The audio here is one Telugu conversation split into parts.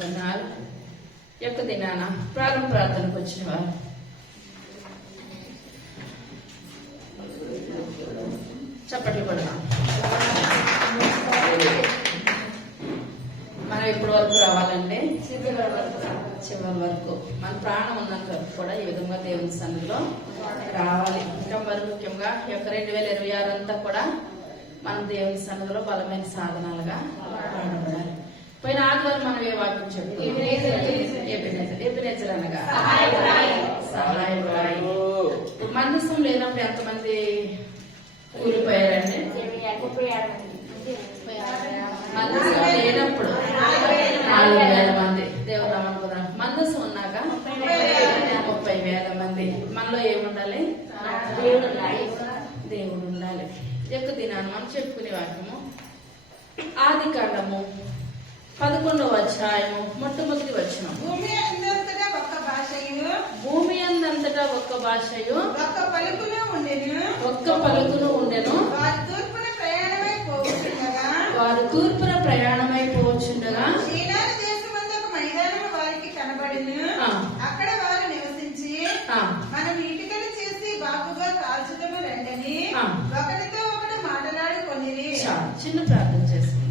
వందనాలు. యొక్క దినాన ప్రార్థనకు వచ్చిన వారు చప్పట్లు కొడదాం. మనం ఇప్పటి వరకు రావాలంటే చివరి వరకు మన ప్రాణం ఉన్నంత వరకు కూడా ఈ విధంగా దేవుని సన్నిధిలో రావాలి. ఇంకా మరి ముఖ్యంగా ఈ యొక్క 2026 అంతా కూడా మనం దేవుని సన్నిధిలో బలమైన సాధనాలుగా వాడబడాలి. పోయిన ఆదివారం మనం ఏ వాక్యం చెప్పుకున్నాం? ఎబినేజర్ అనగా సహాయపడాలి. మందసం లేనప్పుడు ఎంతమంది కూలిపోయారండి? మందసం లేనప్పుడు 4,000 మంది. దేవుడు నమ్మకం. మందసం ఉన్నాక 30,000 మంది. మనలో ఏముండాలి? దేవుడు ఉండాలి. యొక్క దినాన్ని మనం చెప్పుకునే వాక్యము ఆది కాండము 11వ అధ్యాయము మొట్టమొదటి వచనం. భూమి అందంతటా ఒక్క భాషయు ఒక్క పలుకును ఉండెను. వారు తూర్పున ప్రయాణమై పోవచ్చుండగా షీనారు దేశమందు ఒక మైదానము వారికి కనబడెను. అక్కడ వారు నివసించి మనం ఇటుకలు చేసి బాగుగా కాల్చుదము రండని ఒకరితో ఒకడు మాట్లాడుకొనిరి. చిన్న ప్రార్థన చేసుకున్నాం.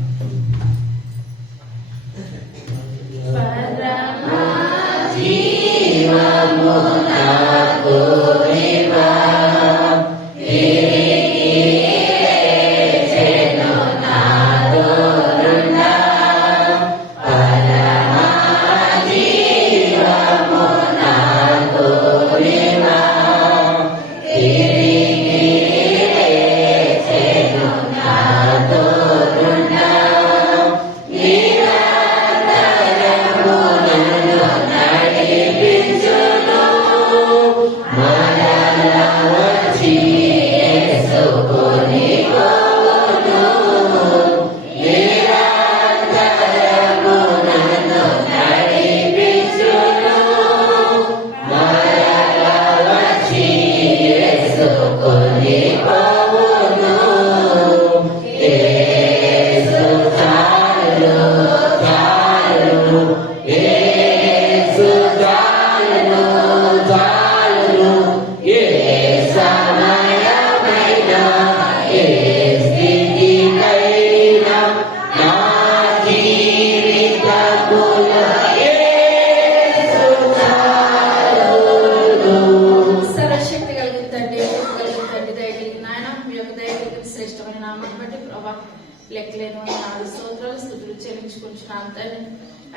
లెక్కలేను నాలుగు స్తోత్రాలు స్థుతులు చెల్లించుకుంటున్నాను తండ్రి.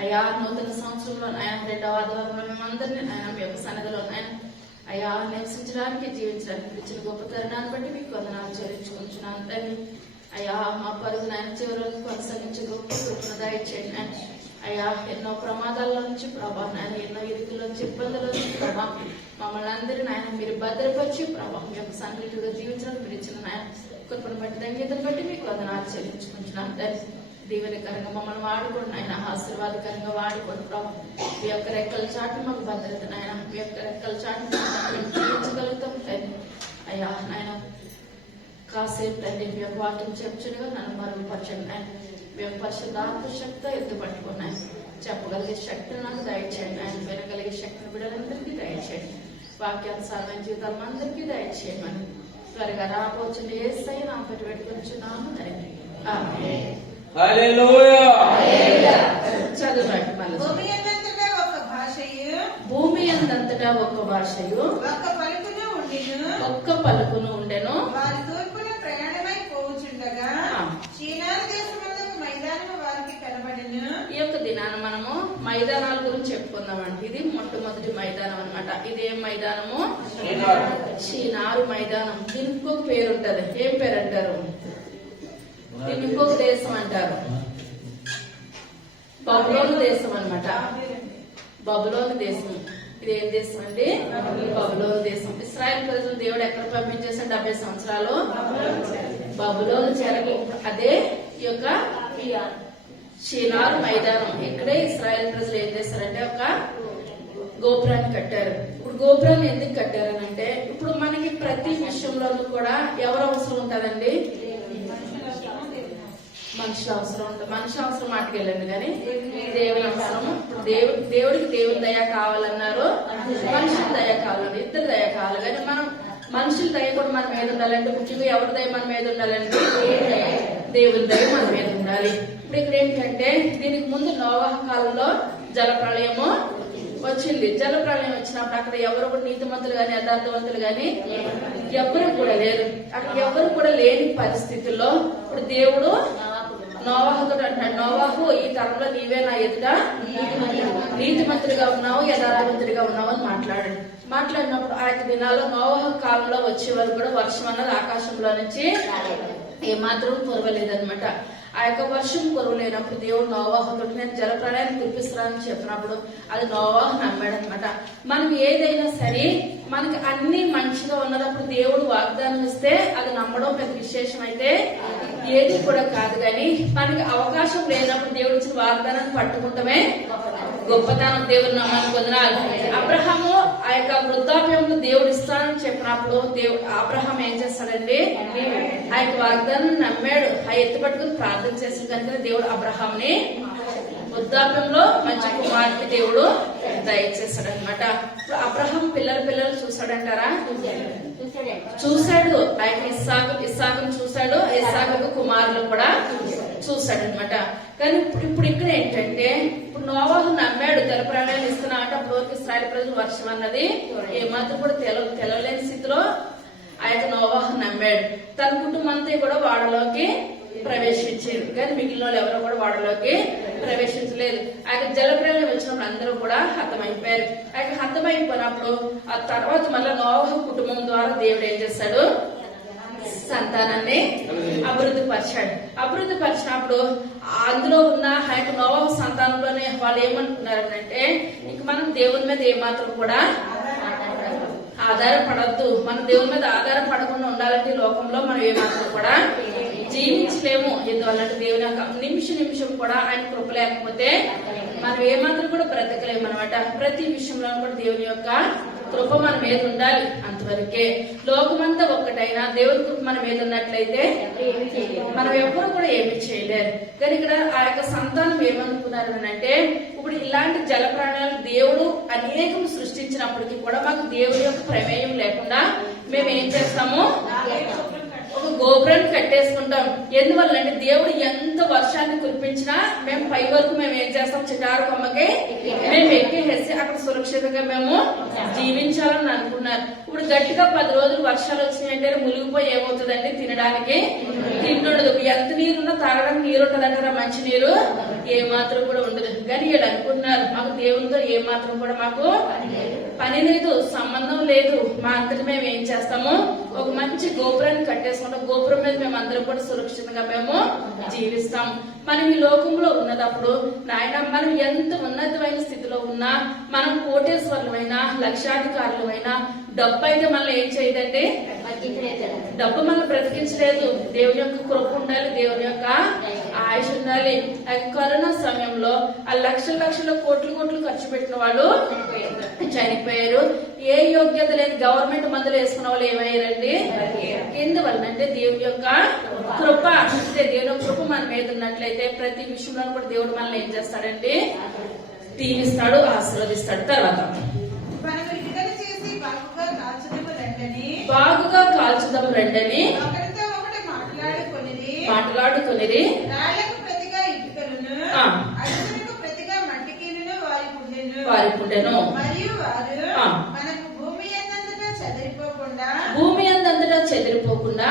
అయ్యా నూతన సంవత్సరంలో ఆయన 2వ ఆదివారంలో మేమందరినీ ఆయన మీ యొక్క సన్నిధిలో ఆయన అయ్యా నివసించడానికి జీవించడానికి ఇచ్చిన గొప్ప తరుణాన్ని బట్టి మీకు వందనాలు చెల్లించుకుంటున్నాను తండ్రి. అయ్యా మా పరుగును ఆయన చివరకు కొనసాగించే గొప్ప కృపను దయచేయండి. అయ్యా ఎన్నో ప్రమాదాల నుంచి ప్రభావం ఆయన ఎన్నో ఇరుకుల నుంచి ఇబ్బందుల నుంచి ప్రభావం మమ్మల్ని అందరినీ ఆయన మీరు భద్రపరిచి ప్రభావం మీ యొక్క సన్నిధిగా జీవించడానికి మీరు ఇచ్చిన ఆయన కృపను బట్టి ధన్యతను బట్టి మీకు వందనాలు చెల్లించుకుంటున్నాను తండ్రి. దీవెనకరంగా మమ్మల్ని వాడుకోండి ఆయన, ఆశీర్వాదకరంగా వాడుకోండి ప్రభావం. మీ యొక్క రెక్కల చాటు మాకు భద్రత నాయన, మీ యొక్క రెక్కల చాటు జీవించగలుగుతాం తండ్రి. అయ్యా నాయన కాసేపు తండ్రి మీ యొక్క వాక్యం చెప్పుచునిగా నన్ను మరుగుపరచండి ఆయన. మీ యొక్క పరిశుద్ధాత్మ శక్తి ఎత్తు పట్టుకున్నాయి చెప్పగలిగే శక్తిని నాకు దయచేయండి ఆయన. వినగలిగే శక్తిని బిడ్డలందరికీ దయచేయండి. వాక్యానుసారమైన జీవితాలు అందరికీ దయచేయమని త్వరగా రాబోచుంది యేసయ్య నామమున పెట్టుకుంటున్నాము తండ్రి. ఆమేన్. హల్లెలూయా. చదువుకోండి మళ్ళీ. భూమి అందంతటా ఒక్క భాషయు ఒక్క పలుకును ఉండెను. వారి తూర్పున ప్రయాణమై పోవుచుండగా షీనారు దేశమందు ఒక మైదానము వారికి కనబడెను. ఈ యొక్క దినాన మనము మైదానాల గురించి చెప్పుకుందామండి. ఇది మొట్టమొదటి మైదానం అన్నమాట. ఇది ఏం మైదానము? షీనారు మైదానం. దీనికి ఇంకొక పేరు ఉంటది. ఏం పేరు అంటారు? దీన్ని ఇంకొక దేశం అంటారు, బబులోను దేశం అన్నమాట. బబులోను దేశం. ఇది ఏం దేశం అండి? బబులోను దేశం. ఇశ్రాయేల్ ప్రజలు దేవుడు ఎక్కడ పంపించేసాడు? 70 సంవత్సరాలు బబులోను చెరకు. అదే ఈ యొక్క షీనారు మైదానం. ఇక్కడే ఇశ్రాయేల్ ప్రజలు ఏం చేస్తారంటే ఒక గోపురాన్ని కట్టారు. ఇప్పుడు గోపురాన్ని ఎందుకు కట్టారనంటే ఇప్పుడు మనకి ప్రతి విషయంలోనూ కూడా ఎవరు అవసరం ఉంటుందండి? మనుషుల అవసరం ఉంటుంది. మనిషి అవసరం మాటకెళ్ళండి కానీ దేవుని అవసరము. దేవుడికి దేవుని దయ కావాలన్నారు, మనుషుల దయ కావాలన్నారు, ఇద్దరు దయ కావాలి. కానీ మనం మనుషుల దయ కూడా మన మీద ఉండాలంటే, ముఖ్యంగా ఎవరి దయ మన మీద ఉండాలంటే దేవుని దయ మన మీద ఉండాలి. ఇప్పుడు ఇక్కడ ఏంటంటే దీనికి ముందు నోవాహ కాలంలో జల ప్రళయము వచ్చింది. జల ప్రళయం వచ్చినప్పుడు అక్కడ ఎవరు కూడా నీతిమంతులు గాని యథార్థవంతులు గాని ఎవరు కూడా లేరు. అక్కడ ఎవరు కూడా లేని పరిస్థితుల్లో ఇప్పుడు దేవుడు నోవాహుతో అంటున్నాడు, నోవాహు ఈ తరంలో నీవే నా ఎదుట నీతిమంతుడిగా ఉన్నావు, యథార్థవంతుడిగా ఉన్నావు అని మాట్లాడినప్పుడు ఆ యొక్క దినాల్లో నోవాహు కాలంలో వచ్చే వరకు కూడా వర్షం అన్నది ఆకాశంలో నుంచి ఏమాత్రం కురవలేదన్నమాట. ఆ యొక్క వర్షం కురవలేనప్పుడు దేవుడు నోవాహుతో నేను జల ప్రళయాన్ని కురిపిస్తానని చెప్పినప్పుడు అది నోవాహు నమ్మాడు అనమాట. మనం ఏదైనా సరే మనకి అన్ని మంచిగా ఉన్నదప్పుడు దేవుడు వాగ్దానం ఇస్తే అది నమ్మడం పెద్ద విశేషం అయితే ఏది కూడా కాదు. కానీ మనకి అవకాశం లేనప్పుడు దేవుడు ఇచ్చిన వాగ్దానాన్ని పట్టుకుంటమే గొప్పతనం. దేవుడు నమ్మని పొందినారు. అబ్రహాము ఆ యొక్క వృద్ధాప్యంలో దేవుడు ఇస్తానని చెప్పినప్పుడు అబ్రహాం ఏం చేస్తాడండి, ఆ యొక్క వాగ్దానం నమ్మాడు. ఆ ఎత్తి పట్టుకుని ప్రార్థన చేసిన కనుక దేవుడు అబ్రహాంని వృద్ధాప్యంలో మంచి కుమార్తె దేవుడు దయచేశాడు అనమాట. ఇప్పుడు అబ్రహాం పిల్లలు చూసాడంటారా? చూశాడు. ఆయన ఇస్సాకును చూశాడు, ఇస్సాకు కుమారులు కూడా చూశాడు అనమాట. కానీ ఇప్పుడు ఇక్కడ ఏంటంటే ఇప్పుడు నోవాహు నమ్మాడు, జల ప్రళయాలు ఇస్తున్నా అంటే అప్పుడు వరకు ఇశ్రాయేలు ప్రజలు వర్షం అన్నది ఏమాత్రం కూడా తెలవలేని స్థితిలో ఆ యొక్క నోవాహు నమ్మాడు. తన కుటుంబంతో కూడా వాడలోకి ప్రవేశించేది. కానీ మిగిలిన వాళ్ళు ఎవరో కూడా వాడలోకి ప్రవేశించలేదు. ఆయన జల ప్రళయం వచ్చినప్పుడు అందరూ కూడా హతమైపోయారు. ఆయన హతమైపోయినప్పుడు ఆ తర్వాత మళ్ళీ నోవాహు కుటుంబం ద్వారా దేవుడు ఏం చేశాడు, సంతానాన్ని అభివృద్ధి పరిచినప్పుడు అందులో ఉన్న ఆయన నోవాహు సంతానంలోనే వాళ్ళు ఏమంటున్నారంటే ఇంక మనం దేవుని మీద ఏమాత్రం కూడా ఆధారపడద్దు. మనం దేవుని మీద ఆధారపడకుండా ఉండాలంటే లోకంలో మనం ఏమాత్రం కూడా జీవించలేము. ఎందువల్లంటే దేవుని యొక్క నిమిషం కూడా ఆయన కృప లేకపోతే మనం ఏమాత్రం కూడా బ్రతకలేము అనమాట. ప్రతి విషయంలో కూడా దేవుని యొక్క కృప మన మీద ఉండాలి. అంతవరకే లోకమంతా ఒక్కటైనా దేవుని కృప మన మీద ఉన్నట్లయితే మనం ఎవ్వరు కూడా ఏమి చేయలేరు. కానీ ఇక్కడ ఆ యొక్క సంతానం ఏమనుకున్నారు అంటే ఇప్పుడు ఇలాంటి జల ప్రాణాలు దేవుడు అనేకం సృష్టించినప్పటికీ కూడా మాకు దేవుడి యొక్క ప్రమేయం లేకుండా మేము ఏం చేస్తాము, ఒక గోపురాన్ని కట్టేసుకుంటాం. ఎందువల్లంటే దేవుడు ఎంత వర్షాన్ని కురిపించినా మేము పై వరకు మేము ఏం చేస్తాం, చిటారు కొమ్మకి మేము ఎక్కేసి అక్కడ సురక్షితంగా మేము జీవించాలని అనుకున్నారు. ఇప్పుడు గట్టిగా 10 రోజులు వర్షాలు వచ్చినాయంటే మునిగిపోయి ఏమవుతుందండి, తినడానికి తింటుండదు. ఎంత నీరున్నా తాగడానికి నీరు ఉంటదంటారా, మంచి నీరు ఏమాత్రం కూడా ఉండదు. కానీ వీళ్ళు అనుకున్నారు మాకు దేవునితో ఏమాత్రం కూడా మాకు పని లేదు, సంబంధం లేదు, మా అంతటి మేము ఏం చేస్తాము ఒక మంచి గోపురాన్ని కట్టేసుకుంటాం, గోపురం మీద మేము అందరం కూడా సురక్షితంగా మేము జీవిస్తాం. మనం ఈ లోకంలో ఉన్నదప్పుడు నాయన మనం ఎంత ఉన్నతమైన స్థితిలో ఉన్నా, మనం కోటేశ్వరులమైనా లక్షాధికారులమైనా డబ్బు అయితే మనల్ని ఏం చేయదండి, డబ్బు మనం బ్రతికించలేదు. దేవుని యొక్క కృప ఉండాలి, దేవుని యొక్క ఆయుష్ ఉండాలి. కరోనా సమయంలో ఆ లక్షల కోట్లు ఖర్చు పెట్టిన వాళ్ళు చనిపోయారు. ఏ యోగ్యత లేని గవర్నమెంట్ మందులు వేసుకున్న వాళ్ళు ఏమయ్యారండి. ఎందువల్లంటే దేవుని యొక్క కృప, అంటే దేవుని యొక్క కృప మన మీద ఉన్నట్లయితే ప్రతి విషయంలో కూడా దేవుడు మనల్ని ఏం చేస్తాడండి, దీవిస్తాడు, ఆశీర్వదిస్తాడు. తర్వాత బాగుగా కాల్చుదాం రండని మాట్లాడుకొనిరి. వారి పుండెను భూమి అందంతటా చెదిరిపోకుండా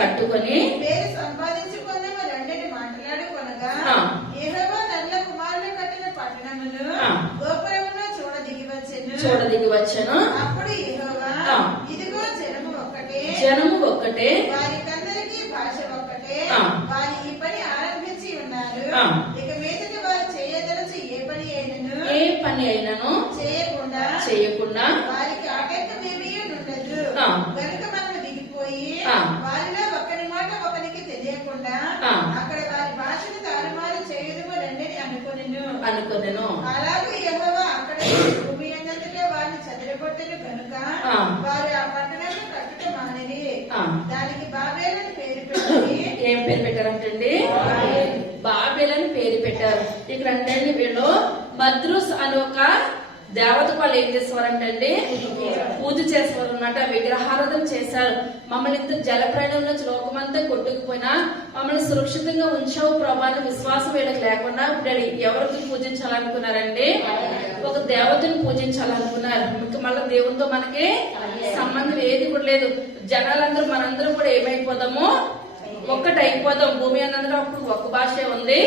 కట్టుకొని సంపాదించుకుందాము రండని మాట్లాడుకొనగా యెహోవా నల్ల కుమారులు కట్టిన పట్టణమును గోపురమును చూడదిగి వచ్చెను. అప్పుడు యెహోవా ఇదిగో జనము ఒక్కటే వారికందరికీ భాష ఒక్కటే, వారి ఈ పని ఆరంభించి ఉన్నారు. ఇక మీదటి వారు చేయదలచి ఏ పని అయినను చేయకుండా వారికి ఆటంకమేమీ ఉండదు. కనుక మనం దిగిపోయి వారిలో ఒకరి మాట ఒకరికి తెలియకుండా అక్కడ వారి భాషను తారుమారు చేయదుము రండని అనుకొనెను. అలాగే యెహోవా అక్కడ భూమి అంతటా వారిని చెదరగొట్టెను. కనుక వారు ఆ పట్టణాన్ని దానికి బాబేల్ అని పేరు పెట్టి ఏం పేరు పెట్టారంటండి? బాబేల్ అని పేరు పెట్టారు. ఇక్కడ అంటే వీళ్ళు మద్రూస్ అని ఒక దేవతకు వాళ్ళు ఏం చేసేవారంటండి? పూజ చేసేవారు అన్నమాట. విగ్రహారాధన చేశారు. మమ్మల్ని ఇంత జల ప్రయాణం నుంచి లోకమంతా కొట్టుకుపోయినా మమ్మల్ని సురక్షితంగా ఉంచావు ప్రభా అనే విశ్వాసం వీళ్ళకి లేకుండా ఎవరికి పూజించాలనుకున్నారండి? ఒక దేవతను పూజించాలనుకున్నారు. ఇంకా మళ్ళీ దేవునితో మనకి సంబంధం ఏది కూడా లేదు. జనాలందరూ మనందరం కూడా ఏమైపోదాము? ఒక్కటైపోదాం. భూమి అన్నందులో అప్పుడు ఒక్క భాషే ఉంది.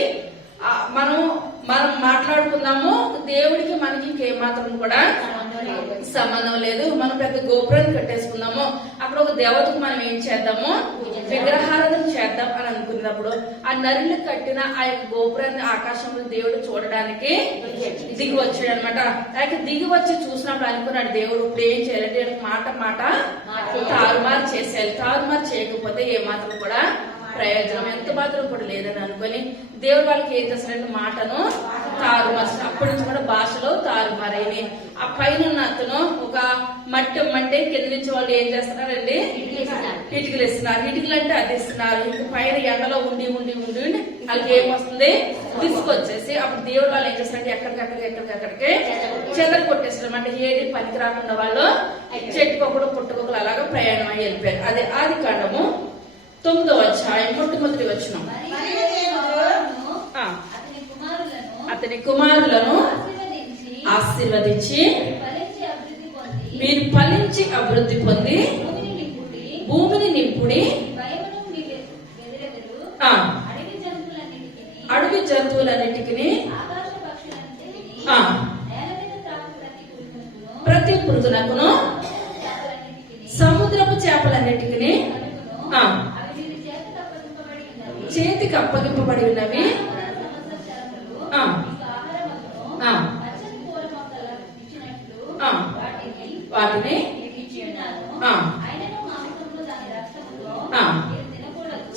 మనం మాట్లాడుకుందాము. దేవుడికి మనకి ఇంకేమాత్రం కూడా సంబంధం లేదు. మనం పెద్ద గోపురాన్ని కట్టేసుకుందాము. అక్కడ ఒక దేవతకు మనం ఏం చేద్దాము? విగ్రహారాధన చేద్దాం అని అనుకున్నప్పుడు ఆ నరులు కట్టిన ఆ యొక్క గోపురాన్ని ఆకాశంలో దేవుడు చూడడానికి దిగి వచ్చాడు అనమాట. అయితే దిగి వచ్చి చూసినప్పుడు అనుకున్నాడు దేవుడు ఇప్పుడు ఏం చేయాలంటే మాట తారుమారు చేసేయాలి. తారుమారు చేయకపోతే ఏమాత్రం కూడా ప్రయోజనం ఎంత మాత్రం కూడా లేదని అనుకుని దేవుడు వాళ్ళకి ఏం చేస్తారంటే మాటను తారుమారు. అప్పటి నుంచి కూడా భాషలో తారుమారైంది. ఆ పైన ఉన్న అతను ఒక మట్టి కింద నుంచి వాళ్ళు ఏం చేస్తున్నారండి? ఇటుకలు ఇస్తున్నారు. ఇటుకలు అంటే అది ఇస్తున్నారు. ఇంక పైన ఎండలో ఉండి వాళ్ళకి ఏం వస్తుంది? తీసుకొచ్చేసి అప్పుడు దేవుడు వాళ్ళు ఏం చేస్తారంటే ఎక్కడికక్కడికి చెదలు కొట్టేస్తారు. అంటే ఏది పనికి రాకుండా వాళ్ళు చెట్టుకొకడు పుట్టుకొకలు అలాగా ప్రయాణం అయ్యి వెళ్ళిపోయారు. అదే ఆదికాండము 9వ అధ్యాయం మొట్టమొదటి వచనం. అతని కుమారులను ఆశీర్వదించి మీరు ఫలించి అభివృద్ధి పొంది భూమిని నింపుడి, అడవి జంతువులన్నిటికీ ప్రతి పురుగునకును సముద్రపు చేపలన్నిటికీ చేతికి అప్పగింపబడి ఉన్నవి వాటిని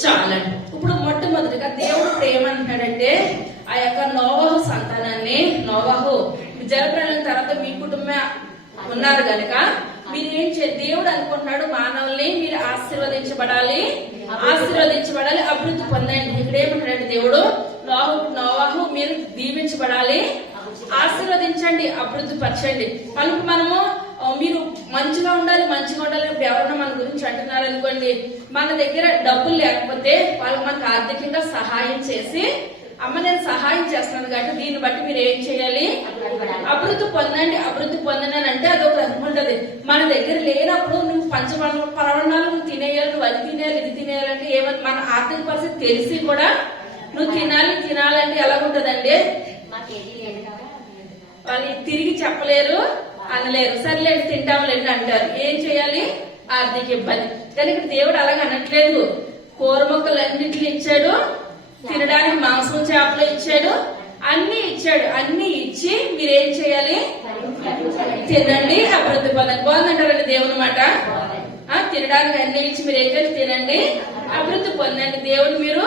చాలండి. ఇప్పుడు మొట్టమొదటిగా దేవుడు ఏమంటున్నాడంటే ఆ యొక్క నోవాహు సంతానాన్ని, నోవాహు జలప్రలయం తర్వాత మీ కుటుంబం ఉన్నారు గనక మీరేం దేవుడు అనుకుంటున్నాడు మానవుల్ని మీరు ఆశీర్వదించబడాలి, అభివృద్ధి పొందండి. ఇక్కడ ఏమంటాడంటే దేవుడు నోవాహు మీరు దీవించబడాలి, ఆశీర్వదించండి, అభివృద్ధి పరచండి. కనుక మనము మీరు మంచిగా ఉండాలి ఇప్పుడు ఎవరన్నా మన గురించి అంటున్నారు అనుకోండి, మన దగ్గర డబ్బులు లేకపోతే వాళ్ళు మనకు ఆర్థికంగా సహాయం చేసి అమ్మ నేను సహాయం చేస్తున్నాను కాబట్టి దీన్ని బట్టి మీరు ఏం చేయాలి? అభివృద్ధి పొందండి అని అంటే అదొక రకం ఉంటది. మన దగ్గర లేనప్పుడు నువ్వు పరవణాలు నువ్వు తినేయాలి, నువ్వు అది తినేయాలి, ఇది తినేయాలంటే ఏమని మన ఆర్థిక పరిస్థితి తెలిసి కూడా నువ్వు తినాలంటే ఎలాగుంటదండి? వాళ్ళు తిరిగి చెప్పలేరు, అనలేరు. సర్లేండి తింటాంలేండి అంటారు. ఏం చేయాలి? ఆర్థిక ఇబ్బంది. కానీ ఇక్కడ దేవుడు అలాగ అనట్లేదు. కూర మొక్కలన్నింటినీ ఇచ్చాడు, తినడానికి మాంసం చేపలు ఇచ్చాడు, అన్ని ఇచ్చాడు. అన్ని ఇచ్చి మీరేం చేయాలి? తినండి, అభివృద్ధి పొందండి. బాగుందంటారండి దేవుని మాట. తినడానికి అన్ని ఇచ్చి మీరు ఏం చేయాలి? తినండి, అభివృద్ధి పొందండి, దేవుని మీరు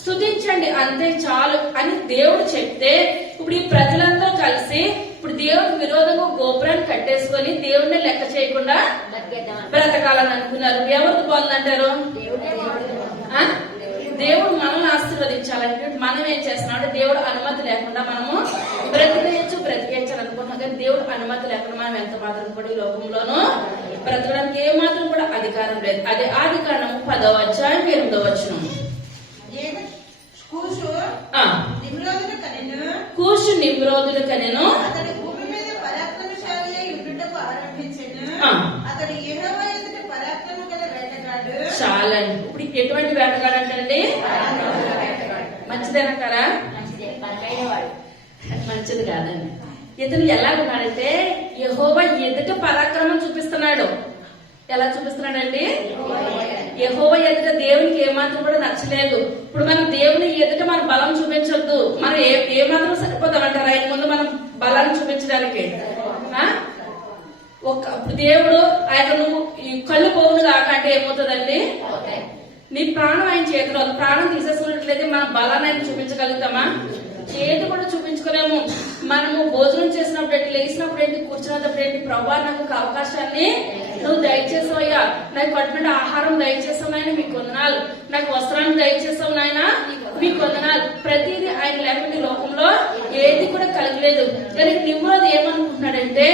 స్తుతించండి, అంతే చాలు అని దేవుడు చెప్తే ఇప్పుడు ఈ ప్రజలందరూ కలిసి ఇప్పుడు దేవుడికి విరోధంగా గోపురాన్ని కట్టేసుకొని దేవుడిని లెక్క చేయకుండా బ్రతకాలని అనుకున్నారు. ఎవరికి బాగుందంటారు? దేవుడు మనల్ని ఆశీర్వదించాలంటే మనం ఏం చేస్తున్నాం? దేవుడు అనుమతి లేకుండా మనము బ్రతికేయచ్చు అనుకుంటున్నాం. కానీ దేవుడు అనుమతి లేకుండా మనం ఎంత మాత్రం కూడా ఈ లోకంలోనూ బ్రతకడానికి ఏ మాత్రం కూడా అధికారం లేదు. అదే ఆదికాండము 10వ అధ్యాయం 8వ వచనం. కూషు నిమ్రోదును కనెను, అతడు భూమి మీద పరాక్రమశాలి అయి ఉండుటకు ఆరంభించెను. అతడు యెహోవా ఎదుట పరాక్రమము గల వేటగాడు. చాలండి. ఇప్పుడు ఎటువంటి వేటగాడు అంటే మంచిదేనంటారా? మంచిది కాదండి. ఇతను ఎలాగున్నాడంటే యెహోవా ఎదుట పరాక్రమం చూపిస్తున్నాడు. ఎలా చూపిస్తున్నాడండి? యెహోవా ఎదుట దేవునికి ఏమాత్రం కూడా నచ్చలేదు. ఇప్పుడు మనం దేవుని ఎదుట మన బలం చూపించొద్దు. మనం ఏమాత్రం సరిపోతామంటారు ఆయన ముందు మనం బలాన్ని చూపించడానికి? ఇప్పుడు దేవుడు ఆయన నువ్వు ఈ కళ్ళు పోవును కాక అంటే ఏమవుతుందండి? నీ ప్రాణం ఆయన చేతిలో, ప్రాణం తీసేసుకున్నట్లయితే మన బలాన్ని ఆయన చూపించగలుగుతామా? ఏది కూడా చూపించుకోలేము. మనము భోజనం చేసినప్పుడు ఏంటి, లేచినప్పుడు ఏంటి, కూర్చున్నప్పుడు ఏంటి, ప్రభా నాకు ఒక అవకాశాన్ని నువ్వు దయచేసావు అయ్యా, నాకు పట్టిన ఆహారం దయచేసావు నాయన మీకు వందనాలు, నాకు వస్త్రాన్ని దయచేసావు నాయన మీకు వందనాలు. ప్రతిదీ ఆయన లేకుండా ఈ లోకంలో ఏది కూడా కలగలేదు. కానీ నిమ్రోద్ ఏమనుకుంటున్నాడంటే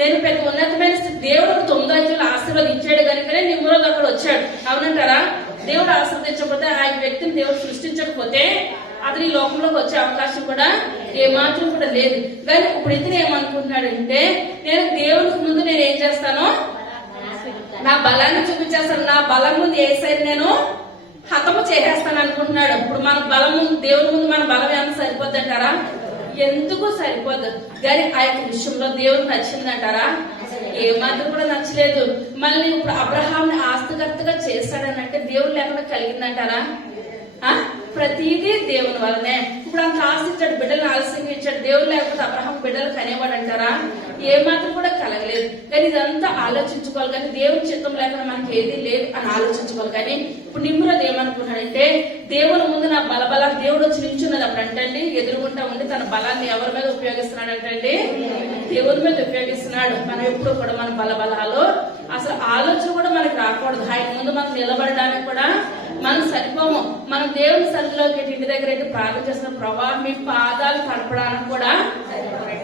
నేను పెద్ద ఉన్నతమైన దేవుడు 9 అంచెలు ఆశీర్వదించాడు కనుకనే నిమ్రోద్ అక్కడ వచ్చాడు. అవునంటారా? దేవుడు ఆశీర్వదించకపోతే ఆ వ్యక్తిని దేవుడు సృష్టించకపోతే అతని ఈ లోకంలోకి వచ్చే అవకాశం కూడా ఏమాత్రం కూడా లేదు. కానీ ఇప్పుడు ఇతను ఏమనుకుంటున్నాడంటే నేను దేవునికి ముందు నేను ఏం చేస్తాను, నా బలాన్ని చూపించేస్తాను, నా బలం ముందు వేసాను నేను హతము చేసేస్తాను అనుకుంటున్నాడు. ఇప్పుడు మన బలము దేవుని ముందు మన బలం ఏమన్నా సరిపోద్ది అంటారా? ఎందుకు సరిపోద్దు. కానీ ఆ యొక్క విషయంలో దేవుడు నచ్చిందంటారా? ఏమాత్రం కూడా నచ్చలేదు. మళ్ళీ ఇప్పుడు అబ్రహాంని ఆస్తికర్తగా చేశాడనంటే దేవుడు లేకుండా కలిగిందంటారా? ప్రతిదీ దేవుని వల్లనే. ఇప్పుడు అంత ఆస్తి ఇచ్చాడు, బిడ్డలను ఆలస్యంగా ఇచ్చాడు. దేవుడు లేకపోతే అబ్రహాం బిడ్డలు కనేవాడు అంటారా? ఏమాత్రం కూడా కలగలేదు. కానీ ఇదంతా ఆలోచించుకోవాలి. కానీ దేవుని చిత్తం లేకుండా మనకి ఏది లేదు అని ఆలోచించుకోవాలి. కానీ ఇప్పుడు నిమ్రోద్ ఏమనుకున్నాడంటే దేవుని ముందు నా బలబలాలు దేవుడు వచ్చి నిల్చున్నది అప్పుడు అంటండి ఎదురుగుంటా ఉండి తన బలాన్ని ఎవరి మీద ఉపయోగిస్తున్నాడు అంటండి? దేవుని మీద ఉపయోగిస్తున్నాడు. మనం ఎప్పుడు కూడా మన బలబలాలు అసలు ఆలోచన కూడా మనకి రాకూడదు. ఆయన ముందు మనం నిలబడడానికి కూడా మనం సరిపోము. మనం దేవుని సన్నిధిలోకి ఇంటి దగ్గర అయితే ప్రార్థన చేసిన ప్రభా మీ పాదాలు కడపడానికి కూడా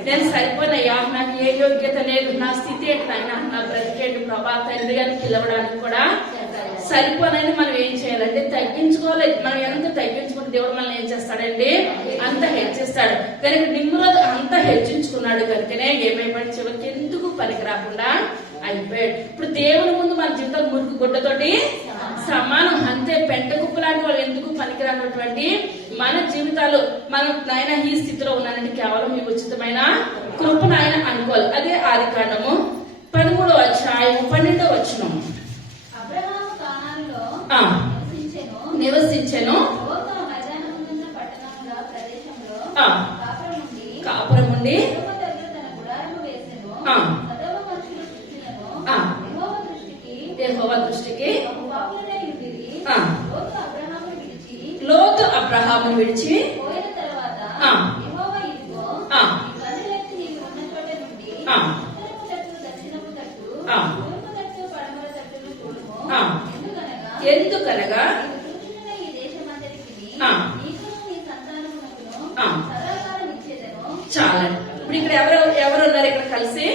నేను సరిపోయినయ్యా, నాకు ఏ యోగ్యత లేదు, నా స్థితి ఏంటైనా నా బ్రతికేంటి ప్రభా తండ్రి అని పిలవడానికి కూడా సరిపోనని మనం ఏం చేయాలంటే తగ్గించుకోవాలి. మనం ఎంత తగ్గించుకుంటే దేవుడు మనల్ని ఏం చేస్తాడండి? అంత హెచ్చిస్తాడు. కానీ నిమ్రోద్ అంత హెచ్చించుకున్నాడు కనుకనే ఏమైపోయాడు చివరికి ఎందుకు పనికి రాకుండా అయిపోయాడు. ఇప్పుడు దేవుని ముందు మన జీవితాలు మురుగు గుడ్డతోటి సమానం. అంతే పెంట కుప్ప లాంటి వాళ్ళు ఎందుకు పనికిరానటువంటి మన జీవితాలు మనం నాయన ఈ స్థితిలో ఉన్నానంటే కేవలం మీ ఉచితమైన కృపను ఆయన అనుకోవాలి. అదే ఆదికాండము 13వ అధ్యాయం 12వ వచనం. నివసించెను కాపురం ఉండి యెహోవా దృష్టికి లోతు అబ్రహామును విడిచి ఎందుకనగా చాలా ఇప్పుడు ఇక్కడ ఎవరు ఉన్నారు ఇక్కడ కలిసి?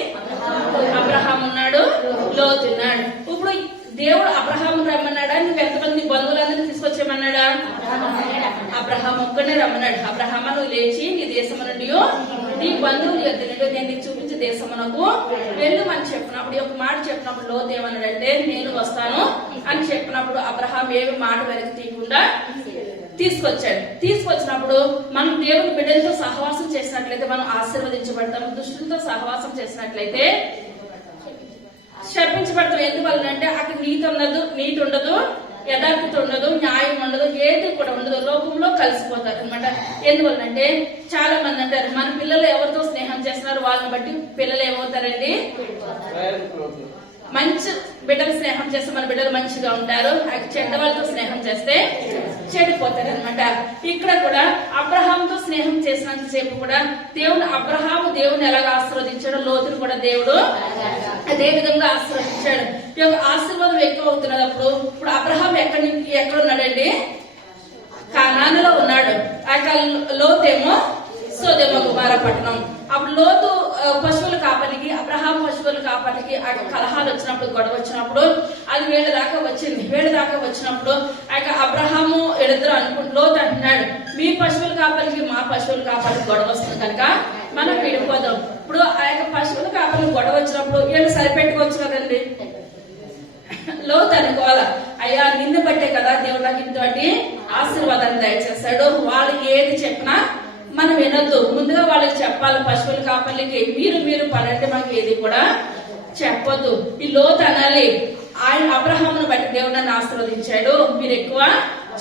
అబ్రహాం ఉన్నాడు, లోతు ఉన్నాడు. ఇప్పుడు దేవుడు అబ్రహాం రమ్మన్నాడా? నువ్వు ఎంతమంది బంధువులందరినీ తీసుకొచ్చేమన్నాడా? అబ్రహాం ఒక్కడే రమ్మన్నాడు. అబ్రహామా నువ్వు లేచి నీ దేశం నుండి నీ బంధువులు ఎద్దునండి నేను నీకు చూపించే దేశమునకు వెళ్ళమని చెప్పినప్పుడు ఒక మాట చెప్పినప్పుడు లోతు ఏమన్నాడంటే నేను వస్తాను అని చెప్పినప్పుడు అబ్రహాం ఏమి మాట వెనక్కి తీయకుండా తీసుకొచ్చాడు. తీసుకొచ్చినప్పుడు మనం దేవుని బిడ్డలతో సహవాసం చేసినట్లయితే మనం ఆశీర్వదించబడతాము. దుష్టులతో సహవాసం చేసినట్లయితే శపించబడతాం. ఎందువల్లంటే అక్కడ నీతి ఉండదు, యథార్థత ఉండదు, న్యాయం ఉండదు, ఏది కూడా ఉండదు. లోకంలో కలిసిపోతారు అనమాట. ఎందువల్లంటే చాలా మంది అంటారు మన పిల్లలు ఎవరితో స్నేహం చేస్తున్నారు వాళ్ళని బట్టి పిల్లలు ఏమవుతారండి? మంచి బిడ్డలు స్నేహం చేస్తే మన బిడ్డలు మంచిగా ఉంటారు. చెడ్డ వాళ్ళతో స్నేహం చేస్తే చెడిపోతారు అనమాట. ఇక్కడ కూడా అబ్రహాంతో స్నేహం చేసినంత సేపు కూడా అబ్రహాము దేవుని ఎలాగ ఆశీర్వదించాడో లోతును కూడా దేవుడు అదే విధంగా ఆశీర్వదించాడు. ఈ యొక్క ఆశీర్వాదం ఎక్కువ అవుతున్నది. ఇప్పుడు అబ్రహాం ఎక్కడ ఉన్నాడండి? కానానులో ఉన్నాడు. ఆ లోతేమో సొదొమ గుమొర్ర పట్టణం. అప్పుడు లోతు పశువుల కాపరికి అబ్రహాం పశువుల కాపరికి ఆ కలహాలు వచ్చినప్పుడు గొడవ వచ్చినప్పుడు అది వేళ దాకా వచ్చింది. వేళ దాకా వచ్చినప్పుడు ఆ అబ్రహాము ఎడుద్దరు లోతు అంటున్నాడు మీ పశువుల కాపరికి మా పశువుల కాపరికి గొడవ వస్తుంది కనుక మనం విడిపోదాం. ఇప్పుడు ఆ యొక్క పశువుల కాపరికి గొడవ వచ్చినప్పుడు వీళ్ళు సరిపెట్టుకోవచ్చు కదండి. లోతు అనుకోవాలా అయ్యా నిన్ను బట్టే కదా దేవుడు నాకు ఇంతటి ఆశీర్వాదాన్ని దయచేస్తాడు. వాళ్ళు ఏది చెప్పినా మనం వినొద్దు. ముందుగా వాళ్ళకి చెప్పాలి. పశువుల కాపర్లకి మీరు పడంటే మాకు ఏది కూడా చెప్పొద్దు. ఈ లోతు అనాలి ఆయన అబ్రహామును బట్టి దేవుడు నన్ను ఆశీర్వదించాడు, మీరు ఎక్కువ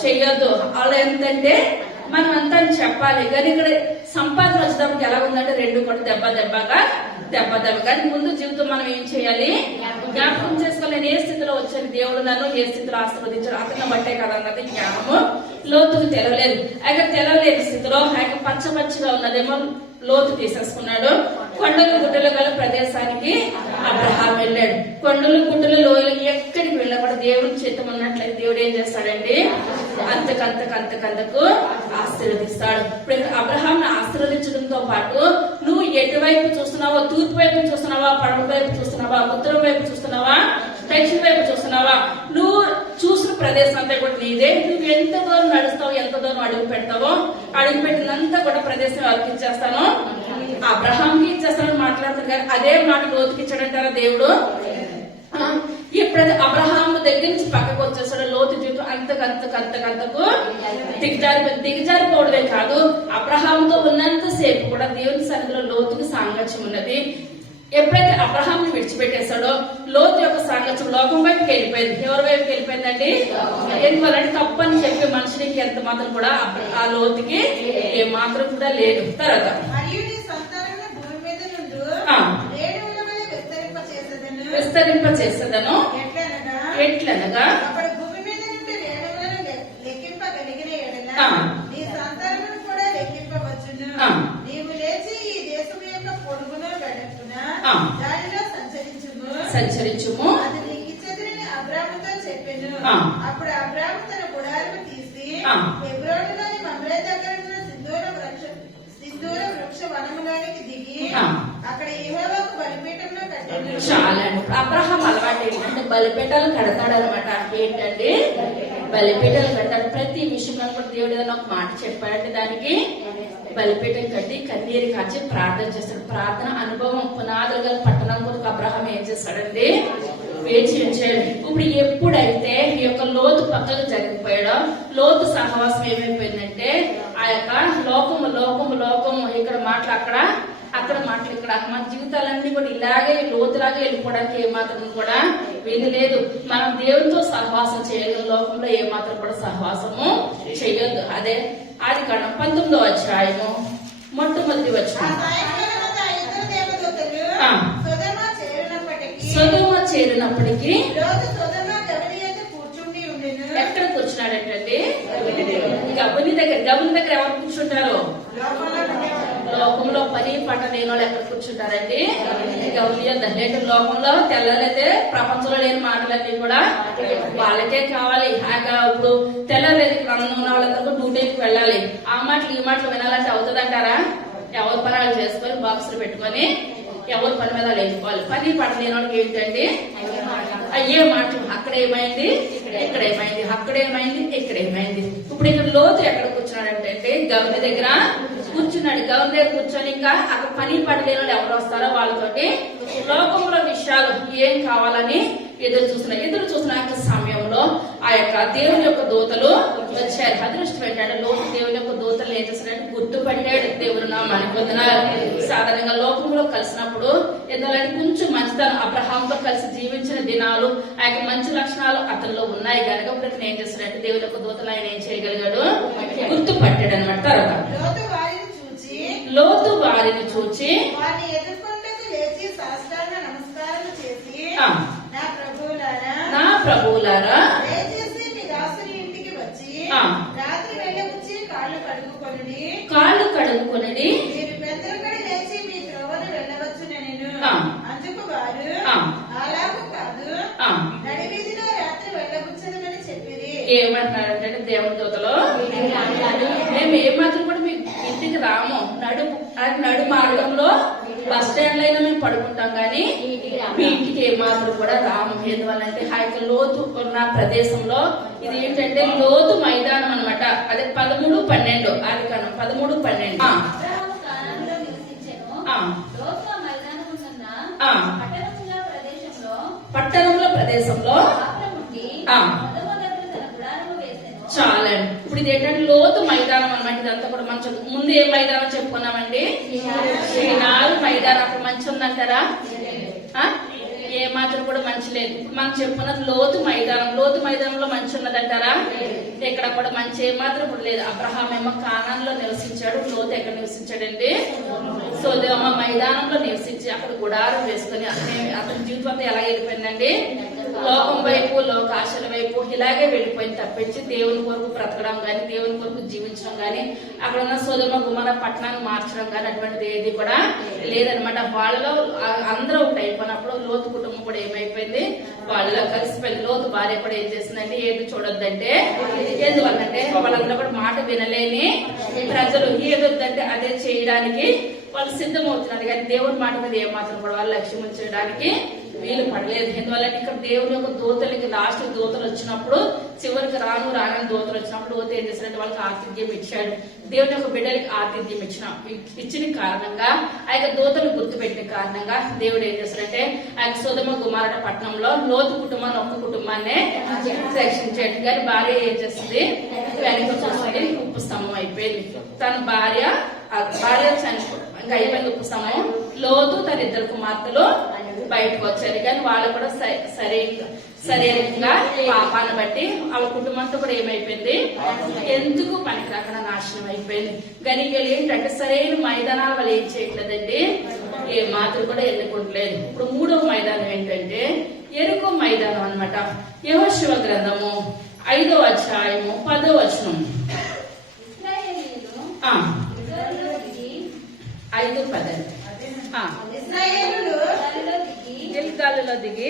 చెయ్యొద్దు. అలా ఏంటంటే మనం అంతా చెప్పాలి. కానీ ఇక్కడ సంపాదన వచ్చిన వచ్చేటప్పుడు ఎలా ఉందంటే రెండు కూడా దెబ్బగా కానీ ముందు జీవితం మనం ఏం చేయాలి, జ్ఞాపకం చేసుకోవాలి. నేను ఏ స్థితిలో వచ్చాను, దేవుడు నన్ను ఏ స్థితిలో ఆశీర్వదించాడు, అతను బట్టే కదా అన్నది జ్ఞానము. లోతుకు తెలవలేదు. అయితే తెలవలేని స్థితిలో ఆయన పచ్చగా ఉన్నదేమో లోతు తీసేసుకున్నాడు. కొండలు గుట్టలు గల ప్రదేశానికి అబ్రహాం వెళ్ళాడు. కొండలు గుట్టలు లోయలు ఎక్కడికి వెళ్ళా కూడా దేవుడి చిత్తం ఉన్నట్లయితే దేవుడు ఏం చేస్తాడండి, అంతకంతకు ఆశీర్వదిస్తాడు. ఇప్పుడు అబ్రహాం ఆశీర్వదించడంతో పాటు నువ్వు ఎటువైపు చూస్తున్నావా, తూర్పు వైపు చూస్తున్నావా, పడమటి వైపు చూస్తున్నావా, ఉత్తరం వైపు చూస్తున్నావా, దక్షిణ వైపు చూస్తున్నావా, నువ్వు చూసిన ప్రదేశం అంతా కూడా నీదే. నువ్వు ఎంత దూరం నడుస్తావు, ఎంత దూరం అడుగు పెడతావో అడుగు పెట్టినంతా కూడా ప్రదేశం వాళ్ళకి ఇచ్చేస్తాను, అబ్రహాంకి ఇచ్చేస్తానని మాట్లాడుతారు. కానీ అదే మాట లోతుకి ఇచ్చాడంటారా దేవుడు? ఎప్పుడైతే అబ్రహాం దగ్గర నుంచి పక్కకు వచ్చేసాడో లోతు జీవితం అంతకంతకు దిగజారిపోవడమే కాదు, అబ్రహాంతో ఉన్నంత సేపు కూడా దేవుని సన్నిధిలో లోతుకి సాంగత్యం ఉన్నది. ఎప్పుడైతే అబ్రహాం విడిచిపెట్టేశాడో లోతు యొక్క సాంగత్యం లోకం వైపుకి వెళ్ళిపోయింది. ఎవరి వైపుకి వెళ్ళిపోయిందండి? ఎందువల్లంటే తప్పని చెప్పే మనుషునికి ఎంత మాత్రం కూడా ఆ లోతుకి ఏ మాత్రం కూడా లేదు. తర్వాత విస్తరింప చేసేదను ఎట్లనగా సంచరించుము అప్పుడు అబ్రాము తన గుడారము తీసి హెబ్రోనులోని మమ్రే దగ్గర ఉన్న సింధూర వృక్ష వనములోనికి దిగి అక్కడ యెహోవాకు బలిపీఠంలో కట్టాడు. చాలండి. అబ్రహాం అలవాటు ఏంటంటే బలిపీఠాలు కడతాడు అనమాట. ఏంటండి? బలిపీఠాలు కడతాడు. ప్రతి విషయంలో కూడా దేవుడు ఏదైనా ఒక మాట చెప్పాడంటే దానికి బలిపీఠం కట్టి కన్నీరు కాచి ప్రార్థన చేస్తాడు. ప్రార్థన అనుభవం పునాదులు గల పట్టణం కొరకు అబ్రహాం ఏం చేస్తాడండి? వేచి ఉంచాడు. ఇప్పుడు ఎప్పుడైతే ఈ యొక్క లోతు పక్కకు జరిగిపోయాడో లోతు సహవాసం ఏమైపోయిందంటే ఆ యొక్క లోకము ఇక్కడ మాటలు అక్కడ మాటలు ఇక్కడ మన జీవితాలన్నీ కూడా ఇలాగే లోతులాగే వెళ్ళిపోవడానికి ఏమాత్రం కూడా వీలు లేదు. మనం దేవునితో సహవాసం చేయగల లోకంలో ఏమాత్రం కూడా సహవాసము చేయొద్దు. అదే ఆదికాండం 19వ అధ్యాయము మొట్టమొదటి వచనం. సొదొమ చేరినప్పటికీ ఎక్కడ కూర్చున్నాడంటే గబుని దగ్గర ఎవరు కూర్చుంటారు? లోకంలో పని పట్ట లేని వాళ్ళు ఎక్కడ కూర్చుంటారండి? గౌరీ లోకంలో తెల్లలైతే ప్రపంచంలో లేని మాటలన్నీ కూడా వాళ్ళకే కావాలి. ఇప్పుడు తెల్లలేదు ఉన్న వాళ్ళందరూ డ్యూటీకి వెళ్ళాలి. ఆ మాటలు ఈ మాటలు వినాలంటే అవుతుందంటారా? ఎవరి పనాలు చేసుకొని బాక్సులు పెట్టుకొని ఎవరి పని మీద లేకపోవాలి. పని పట్ట లేని వాళ్ళకి ఏంటండి అయ్యే మాటలు. అక్కడ ఏమైంది, ఇక్కడ ఏమైంది, అక్కడేమైంది, ఇక్కడేమైంది. ఇప్పుడు ఇక్కడ లోతు ఎక్కడ కూర్చున్నాడంటే గౌరి దగ్గర కూర్చున్నాడు. గౌరి దగ్గర కూర్చొని ఇంకా అక్కడ పని పడలేని వాళ్ళు ఎవరు వస్తారో వాళ్ళతోటి లోకంలో విషయాలు ఏం కావాలని ఎదురు చూస్తున్న సమయంలో ఆ యొక్క దేవుని యొక్క దూతలు వచ్చారు. అదృష్టం ఏంటంటే లోతు దేవుని యొక్క దూతలు ఏం చేస్తారంటే గుర్తుపట్టాడు. దేవుడు నా మనకొందనాలు. సాధారణంగా లోకంలో కలిసినప్పుడు ఎందుకంటే కొంచెం మంచితనం అబ్రహాంతో కలిసి జీవించిన దినాలు ఆ యొక్క మంచి లక్షణాలు అతనిలో ఉన్నాయి కనుక ఇప్పుడు ఏం చేస్తాడంటే దేవుని యొక్క దూతలు ఆయన ఏం చేయగలిగాడు? గుర్తుపట్టాడు అనమాట. తర్వాత లోతు వారిని చూచి నా ప్రభువులారా కాళ్ళు కడుగుకొనడి. ఏమంటున్నారంటే దేవుని దూతలో మేము ఏమాత్రం కూడా మీ ఇంటికి రాము, నడు మార్గంలో బస్ స్టాండ్ లో అయినా మేము పడుకుంటాం కానీ మీ ఇంటికి ఏమాత్రం కూడా రాము. ఎందువల్లంటే ఆ యొక్క లోతు ఉన్న ప్రదేశంలో ఇది ఏంటంటే లోతు మైదానం అనమాట. అదే 13-12 ఆదికాండం 13-12. పట్టణంలో ప్రదేశంలో చాలండి. ఇప్పుడు ఇది ఏంటంటే లోతు మైదానం అనమాట. ఇదంతా కూడా మంచి ముందు ఏ మైదానం చెప్పుకున్నామండి? శ్రీనారు మైదానం. అక్కడ మంచి ఉందంటారా? ఏ మాత్రం కూడా మంచి లేదు. మనం చెప్పుకున్నది లోతు మైదానంలో మంచి ఉన్నదంటారా? ఇక్కడ కూడా మంచి ఏ మాత్రం కూడా లేదు. అబ్రహాం ఏమో కానాన్లో నివసించాడు, లోతు ఎక్కడ నివసించాడండి? సొదొమ మైదానంలో నివసించి అక్కడ గుడారం వేసుకుని అతని జీవితం అంతా ఎలా వెళ్ళిపోయిందండి? లోకం వైపు, లోకాశల వైపు ఇలాగే వెళ్ళిపోయింది తప్పించి దేవుని కొరకు బ్రతకడం గాని, దేవుని కొరకు జీవించడం గాని, అక్కడ ఉన్న సొదొమ గుమొర్రా పట్టణాన్ని మార్చడం గాని అటువంటిది ఏది కూడా లేదనమాట. వాళ్ళలో అందరూ ఒకటి అయిపోయినప్పుడు లోతు కుటుంబం కూడా ఏమైపోయింది? వాళ్ళలో కలిసిపోయింది. లోతు భార్య కూడా ఏం చేసిందంటే ఏది చూడొద్దంటే, ఎందువల్లంటే వాళ్ళందరూ కూడా మాట వినలేని ప్రజలు, ఏదొద్దంటే అదే చేయడానికి వాళ్ళు సిద్ధమవుతున్నారు. కానీ దేవుని మాట మీద ఏమాత్రం కూడా వాళ్ళు లక్ష్యం ఉంచడానికి వీలు పడలేదు. ఎందువల్ల ఇక్కడ దేవుని యొక్క దూతలకి లాస్ట్ దూతలు వచ్చినప్పుడు, చివరికి రాని దూతలు వచ్చినప్పుడు లోతు ఏం చేశాడంటే వాళ్ళకి ఆతిథ్యం ఇచ్చాడు. దేవుని యొక్క బిడ్డలకి ఆతిథ్యం ఇచ్చిన కారణంగా, ఆ యొక్క దూతలు గుర్తుపెట్టిన కారణంగా దేవుడు ఏం చేశాడంటే ఆ యొక్క సొదొమ గుమొర్రా పట్టణంలో లోతు కుటుంబాన్ని, ఒక్క కుటుంబాన్ని రక్షించాడు. కానీ భార్య ఏం చేస్తుంది? వెనక చూసుకొని ఉప్పు స్తంభం అయిపోయింది. తన భార్య చనిపోయింది, ఇంకా అయిపోయింది ఉప్పు స్తంభం. లోతు తన ఇద్దరు కుమార్తెలు బయటకు వచ్చారు. కానీ వాళ్ళు కూడా శరీరంగా పాపాన్ని బట్టి వాళ్ళ కుటుంబంతో కూడా ఏమైపోయింది? ఎందుకు పనికి రాకుండా నాశనం అయిపోయింది. కానీ వీళ్ళు ఏంటంటే సరైన మైదానాలు వాళ్ళు ఏం చేయట్లేదండి, ఏ మాత్రం కూడా ఎన్నుకోవట్లేదు. ఇప్పుడు 3వ మైదానం ఏంటంటే యెరికో మైదానం అన్నమాట. యెహోషువ గ్రంథము 5వ అధ్యాయము 10వ వచనం. 5:10 ఇశ్రాయేలులు గిల్గాలులో దిగి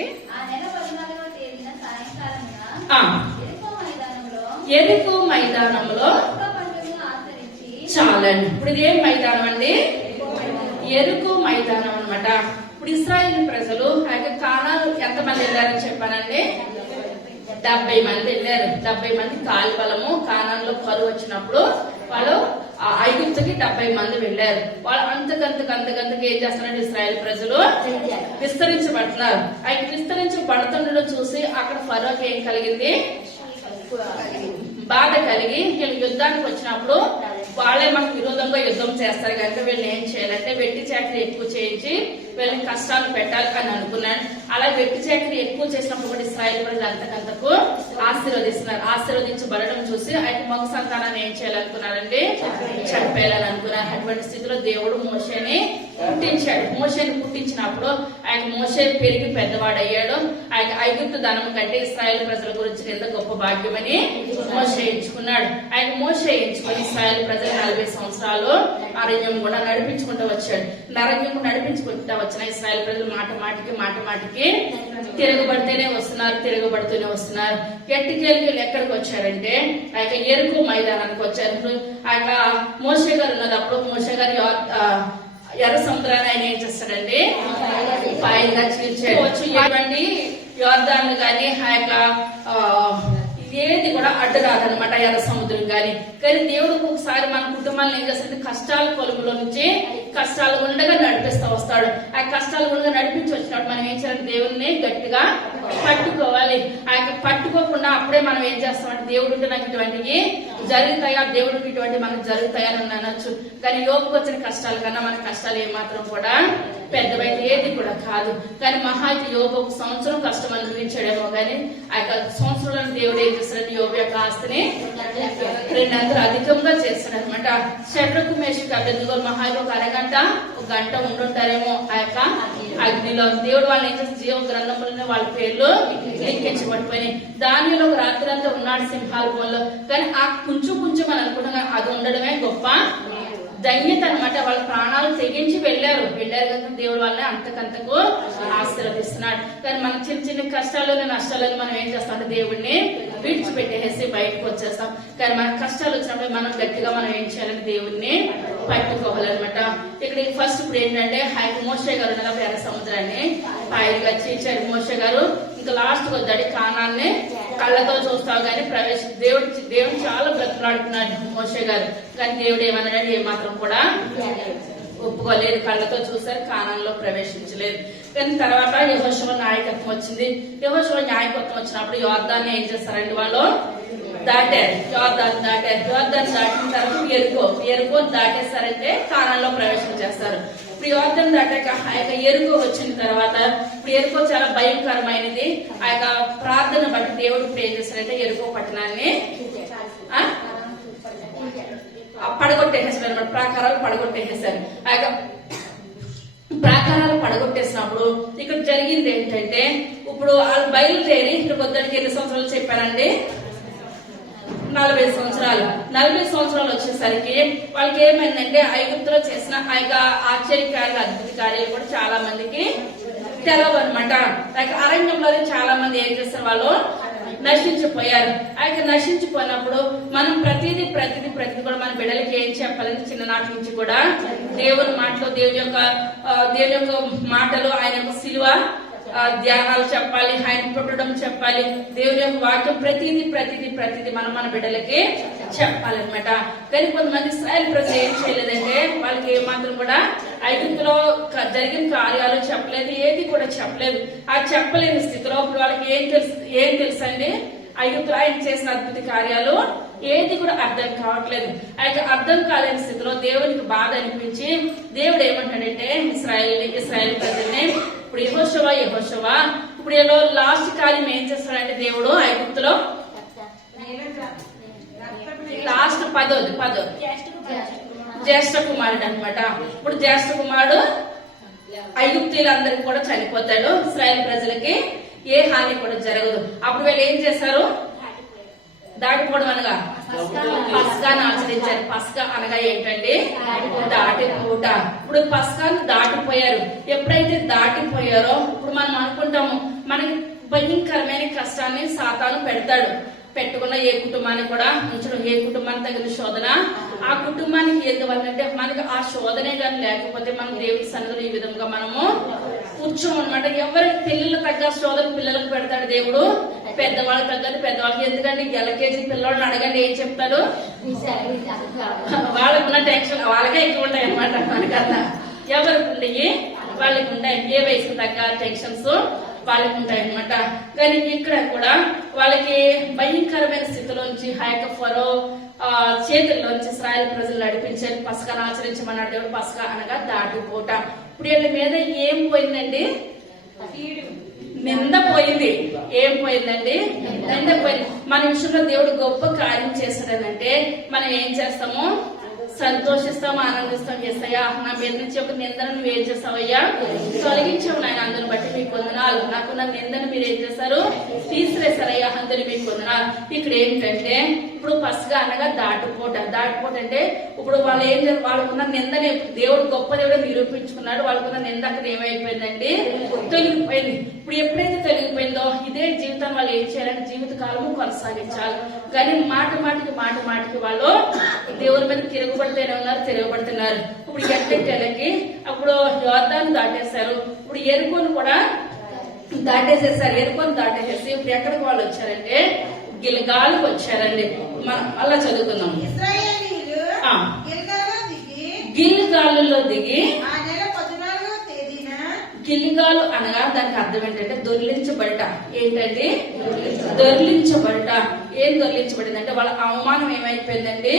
యెరికో మైదానంలో చాలండి. ఇప్పుడు ఇది ఏం మైదానం అండి? యెరికో మైదానం అన్నమాట. ఇప్పుడు ఇశ్రాయేలు ప్రజలు కానాను ఎంతమంది వెళ్ళారని చెప్పానండి? 70 మంది వెళ్ళారు. 70 మంది కాలి బలము కానాన్లో కరువు వచ్చినప్పుడు వాళ్ళు ఐగుప్తుకి 70 మంది వెళ్ళారు. వాళ్ళు అంతకంతకు ఏం చేస్తున్నారంటే ఇశ్రాయేల్ ప్రజలు విస్తరించబడుతున్నారు. ఆయన విస్తరించబడుతుండడం చూసి అక్కడ ఫరోకి ఏం కలిగింది? బాధ కలిగి వీళ్ళు యుద్ధానికి వచ్చినప్పుడు వాళ్ళే మనకు విరోధంగా యుద్ధం చేస్తారు కనుక వీళ్ళు ఏం చేయాలంటే వెట్టి చాకరీ ఎక్కువ చేయించి వీళ్ళని కష్టాలు పెట్టాలి అని అనుకున్నాడు. అలా వెట్టి చాకరీ ఎక్కువ చేసినప్పుడు కూడా ఇశ్రాయేల్ ప్రజలు అంతకంతకు ఆశీర్వదిస్తున్నారు. ఆశీర్వదించబడడం చూసి ఆయన మగ సంతానాన్ని ఏం చేయాలనుకున్నారండి? చంపేయాలని అనుకున్నారు. అటువంటి స్థితిలో దేవుడు మోషేని పుట్టించాడు. మోషేని పుట్టించినప్పుడు ఆయన మోషే పెరిగి పెద్దవాడయ్యాడు. ఆయన ఐగుప్తు ధనం కంటే ఇశ్రాయేల్ ప్రజల గురించి ఎంత గొప్ప భాగ్యమని మోషే ఎంచుకున్నాడు. ఆయన మోషే ఎంచుకుని ఇశ్రాయేల్ ప్రజలు 40 సంవత్సరాలు అరణ్యం కూడా నడిపించుకుంటూ వచ్చాడు. అరణ్యం నడిపించుకుంటూ వచ్చిన ఇశ్రాయేల్ ప్రజలు మాట మాటికి తిరగబడుతూనే వస్తున్నారు. ఎట్టుకెళ్ళి ఎక్కడికి వచ్చారంటే ఆ యొక్క యెరికో మైదానానికి వచ్చారు. ఆ యొక్క మోషే గారు ఉన్నప్పుడు మోషే గారు ఎర్ర సముద్రాన్ని ఆయన ఏం చేస్తాడండి? పైగా చీల్చేయవచ్చు. ఇటువంటి యోర్దాన్ గాని ఆ యొక్క ఏది కూడా అడ్డు రాదనమాట ఎర్ర సముద్రం కానీ దేవుడు ఒకసారి మన కుటుంబాలను ఏం చేస్తాడు? కష్టాల కొలుములో నుంచి కష్టాలు గుండగా నడిపిస్తూ వస్తాడు. ఆ కష్టాలు గుండగా నడిపించి వచ్చినప్పుడు మనం ఏం చేయాలి? దేవుడిని గట్టిగా పట్టుకోవాలి. ఆ యొక్క పట్టుకోకుండా అప్పుడే మనం ఏం చేస్తామంటే దేవుడు నాకు ఇటువంటివి జరుగుతాయా, దేవుడికి ఇటువంటి మనకు జరుగుతాయని అనొచ్చు. కానీ యోగుకు వచ్చిన కష్టాల కన్నా మన కష్టాలు ఏమాత్రం కూడా పెద్దవైతే ఏది కూడా కాదు. కానీ మహాకి యోగు 1 సంవత్సరం కష్టం అనుభవించాడేమో కానీ ఆ యొక్క సంవత్సరంలో దేవుడు ఏం చేస్తాడు? యోగు యొక్క ఆస్తిని 2 అధికంగా చేస్తాడు అనమాట. షడ్రకు మేషకు అభ్యర్థులు మహాకి ఒక అరగంట 1 గంట ఉంటుంటారేమో ఆ యొక్క అగ్నిలో. దేవుడు వాళ్ళని ఏం చేస్తే జీవ గ్రంథంలోనే వాళ్ళ పేర్లు లిఖించబడిపోయినాయి. దానిలో ఒక రాత్రి అంతా ఉన్నాడు సింహాల బోన్లో. కానీ ఆ కొంచెం అని అనుకుంటున్నా అది ఉండడమే గొప్ప ధన్యత అనమాట. వాళ్ళ ప్రాణాలు తెగించి వెళ్ళారు కనుక దేవుడు వాళ్ళని అంతకంతకు ఆశీర్వదిస్తున్నాడు. కానీ మన చిన్న కష్టాలను నష్టాలను మనం ఏం చేస్తామంటే దేవుడిని విడిచిపెట్టేసి బయటకు వచ్చేస్తాం. కానీ మన కష్టాలు వచ్చినప్పుడు మనం గట్టిగా మనం ఏం చేయాలంటే దేవుడిని పట్టుకోవాలన్నమాట. ఇక్కడ ఫస్ట్ ఇప్పుడు ఏంటంటే మోషే గారు ఎర్ర సముద్రాన్ని పైగా చీల్చారు. మోషే గారు ఇంకా లాస్ట్ వద్దాడు కానాన్ని కళ్ళతో చూస్తావు కానీ దేవుడు చాలా బ్రతులాడుతున్నాడు మోషే గారు. కానీ దేవుడు ఏమన్నాడు? ఏమాత్రం కూడా ఒప్పుకోలేదు. కళ్ళతో చూసారు, కానాన్లో ప్రవేశించలేదు. కానీ తర్వాత యెహోషువ నాయకత్వం వచ్చింది. యెహోషువ నాయకత్వం వచ్చినప్పుడు యోర్దాన్ని ఏం చేస్తారండి? వాళ్ళు దాటారు, యోర్దాను దాటారు. యోర్దాను దాటిన తర్వాత ఎరుకోని దాటేస్తారంటే కానాన్లో ప్రవేశం చేస్తారు. ఇప్పుడు యోర్దాను దాటాక ఆ యొక్క ఎరుకో వచ్చిన తర్వాత ఇప్పుడు ఎరుకో చాలా భయంకరమైనది. ఆ యొక్క ప్రార్థన బట్టి దేవుడు ఇప్పుడు ఏం చేస్తారంటే ఎరుకో పట్టణాన్ని పడగొట్టేసేసారు అనమాట. ప్రాకారాలు పడగొట్టేసేసారు. ఆ యొక్క ప్రాకారాలు పడగొట్టేసినప్పుడు ఇక్కడ జరిగింది ఏంటంటే ఇప్పుడు వాళ్ళు బయలుదేరి ఇక్కడ కొద్దికి ఎన్ని సంవత్సరాలు చెప్పారండి? 40 సంవత్సరాలు. 40 సంవత్సరాలు వచ్చేసరికి వాళ్ళకి ఏమైందంటే ఐగుప్తులో చేసిన ఆ యొక్క ఆశ్చర్యకార్యాలు, అద్భుత కార్యాలు కూడా చాలా మందికి తెలవు అనమాట. అరణ్యంలోనే చాలా మంది ఏం చేస్తారు, వాళ్ళు నశించిపోయారు. ఆ యొక్క నశించిపోయినప్పుడు మనం ప్రతిదీ కూడా మన బిడ్డలకి ఏం చెప్పాలని చిన్ననాటి నుంచి కూడా దేవుని మాటలు, దేవుని యొక్క మాటలు, ఆయన యొక్క శిలువ ధ్యానాలు చెప్పాలి, ఆయన పుట్టడం చెప్పాలి, దేవుని యొక్క వాక్యం ప్రతిదీ మనం మన బిడ్డలకి చెప్పాలన్నమాట. కానీ కొంతమంది ఇశ్రాయేలు ప్రజలు ఏం చేయలేదంటే వాళ్ళకి ఏమాత్రం కూడా ఐగుప్తులో జరిగిన కార్యాలు చెప్పలేదు, ఏది కూడా చెప్పలేదు. ఆ చెప్పలేని స్థితిలో ఇప్పుడు వాళ్ళకి ఏం తెలుసండి? ఐగుప్తులో ఆయన చేసిన అద్భుత కార్యాలు ఏది కూడా అర్థం కావట్లేదు. ఆ యొక్క అర్థం కాలేని స్థితిలో దేవునికి బాధ అనిపించి దేవుడు ఏమంటాడంటే ఇశ్రాయేల్ ప్రజల్ని ఇప్పుడు యెహోషువ ఇప్పుడు ఏదో లాస్ట్ కార్యం ఏం చేస్తాడంటే దేవుడు ఐగుప్తులో లాస్ట్ 10 జ్యేష్ఠ కుమారుడు అనమాట. ఇప్పుడు జ్యేష్ఠ కుమారుడు ఐగుప్తీయులందరికీ కూడా చనిపోతాడు. ఇశ్రాయేల్ ప్రజలకి ఏ హాని కూడా జరగదు. అప్పుడు వీళ్ళు ఏం చేశారు? దాటిపోవడం అనగా పస్కాను ఆచరించారు. పస్కా అనగా ఏంటండి? దాటిపోట. ఇప్పుడు పస్కాను దాటిపోయారు. ఎప్పుడైతే దాటిపోయారో ఇప్పుడు మనం అనుకుంటాము మనకి భయంకరమైన కష్టాన్ని సాతాను పెడతాడు. పెట్టుకున్న ఏ కుటుంబాన్ని కూడా ఉంచడం, ఏ కుటుంబానికి తగిన శోధన ఆ కుటుంబానికి ఎందువల్లంటే మనకి ఆ శోధనే కానీ లేకపోతే మనం దేవుడి సన్నిధిలో ఈ విధంగా మనము కూర్చోం అనమాట. ఎవరి పిల్లలు తగ్గ శోధన పిల్లలకు పెడతాడు దేవుడు, పెద్దవాళ్ళకి తగ్గదు పెద్దవాళ్ళకి. ఎందుకంటే LKG పిల్లవాళ్ళని అడగండి ఏం చెప్తాడు? వాళ్ళకున్న టెన్షన్ వాళ్ళకే ఎక్కువ ఉంటాయి అనమాట. మనకన్నా ఎవరికి ఉండయి వాళ్ళకి ఉంటాయి. ఏ వయసుకు తగ్గ టెన్షన్స్ వాళ్ళకి ఉంటాయి అనమాట. కానీ ఇక్కడ కూడా వాళ్ళకి భయంకరమైన స్థితిలోంచి ఆ యొక్క ఫరో చేతుల్లోంచి ఇశ్రాయేల్ ప్రజలు నడిపించారు. పస్కాను ఆచరించమన్నాడు దేవుడు. పస్కా అనగా దాటిపోట. ఇప్పుడు వీళ్ళ మీద ఏం పోయిందండి? నింద పోయింది. ఏం పోయిందండి? నింద పోయింది. మన విషయంలో దేవుడు గొప్ప కార్యం చేస్తాడనంటే మనం ఏం చేస్తాము? సంతోషిస్తాం, ఆనందిస్తాం. యేసయ్యా నా మీద నుంచి ఒక నిందను నువ్వు ఏం చేస్తావయ్యా? తొలగించావు నాయన, అందుని బట్టి మీకు వందనాలు. నాకున్న నిందను మీరు ఏం చేస్తారు? తీసివేశారయ్యా, అందుని మీకు వందనాలు. ఇక్కడ ఏంటంటే ఇప్పుడు పస్కా అనగా దాటిపోట. దాటిపోట అంటే ఇప్పుడు వాళ్ళు ఏం చేస్తారు? వాళ్ళకున్న నిందని దేవుడు గొప్ప దేవుడు నిరూపించుకున్నాడు. వాళ్ళకున్న నింద అక్కడ ఏమైపోయిందండి? తొలగిపోయింది. ఇప్పుడు ఎప్పుడైతే తొలగిపోయిందో ఇదే జీవితం వాళ్ళు ఏం చేయాలంటే జీవిత కాలము కొనసాగించాలి. కానీ మాటికి వాళ్ళు దేవుని మీద తిరగబడుతున్నారు. ఇప్పుడు ఎట్టెళ్ళకి అప్పుడు యోర్దాను దాటేశారు. ఇప్పుడు ఎరుకోను కూడా దాటేసేసారు. ఎరుకోను దాటేసేసి ఇప్పుడు ఎక్కడికి వాళ్ళు వచ్చారంటే గిల్గాలుకి వచ్చారండి. మనం అలా చదువుకుందాం. గిల్గాలులో దిగి గిల్గాలు అనగా దానికి అర్థం ఏంటంటే దొర్లించబడట. ఏంటండి? దొర్లించబడట. ఏం దొర్లించబడింది అంటే వాళ్ళ అవమానం ఏమైపోయిందండి?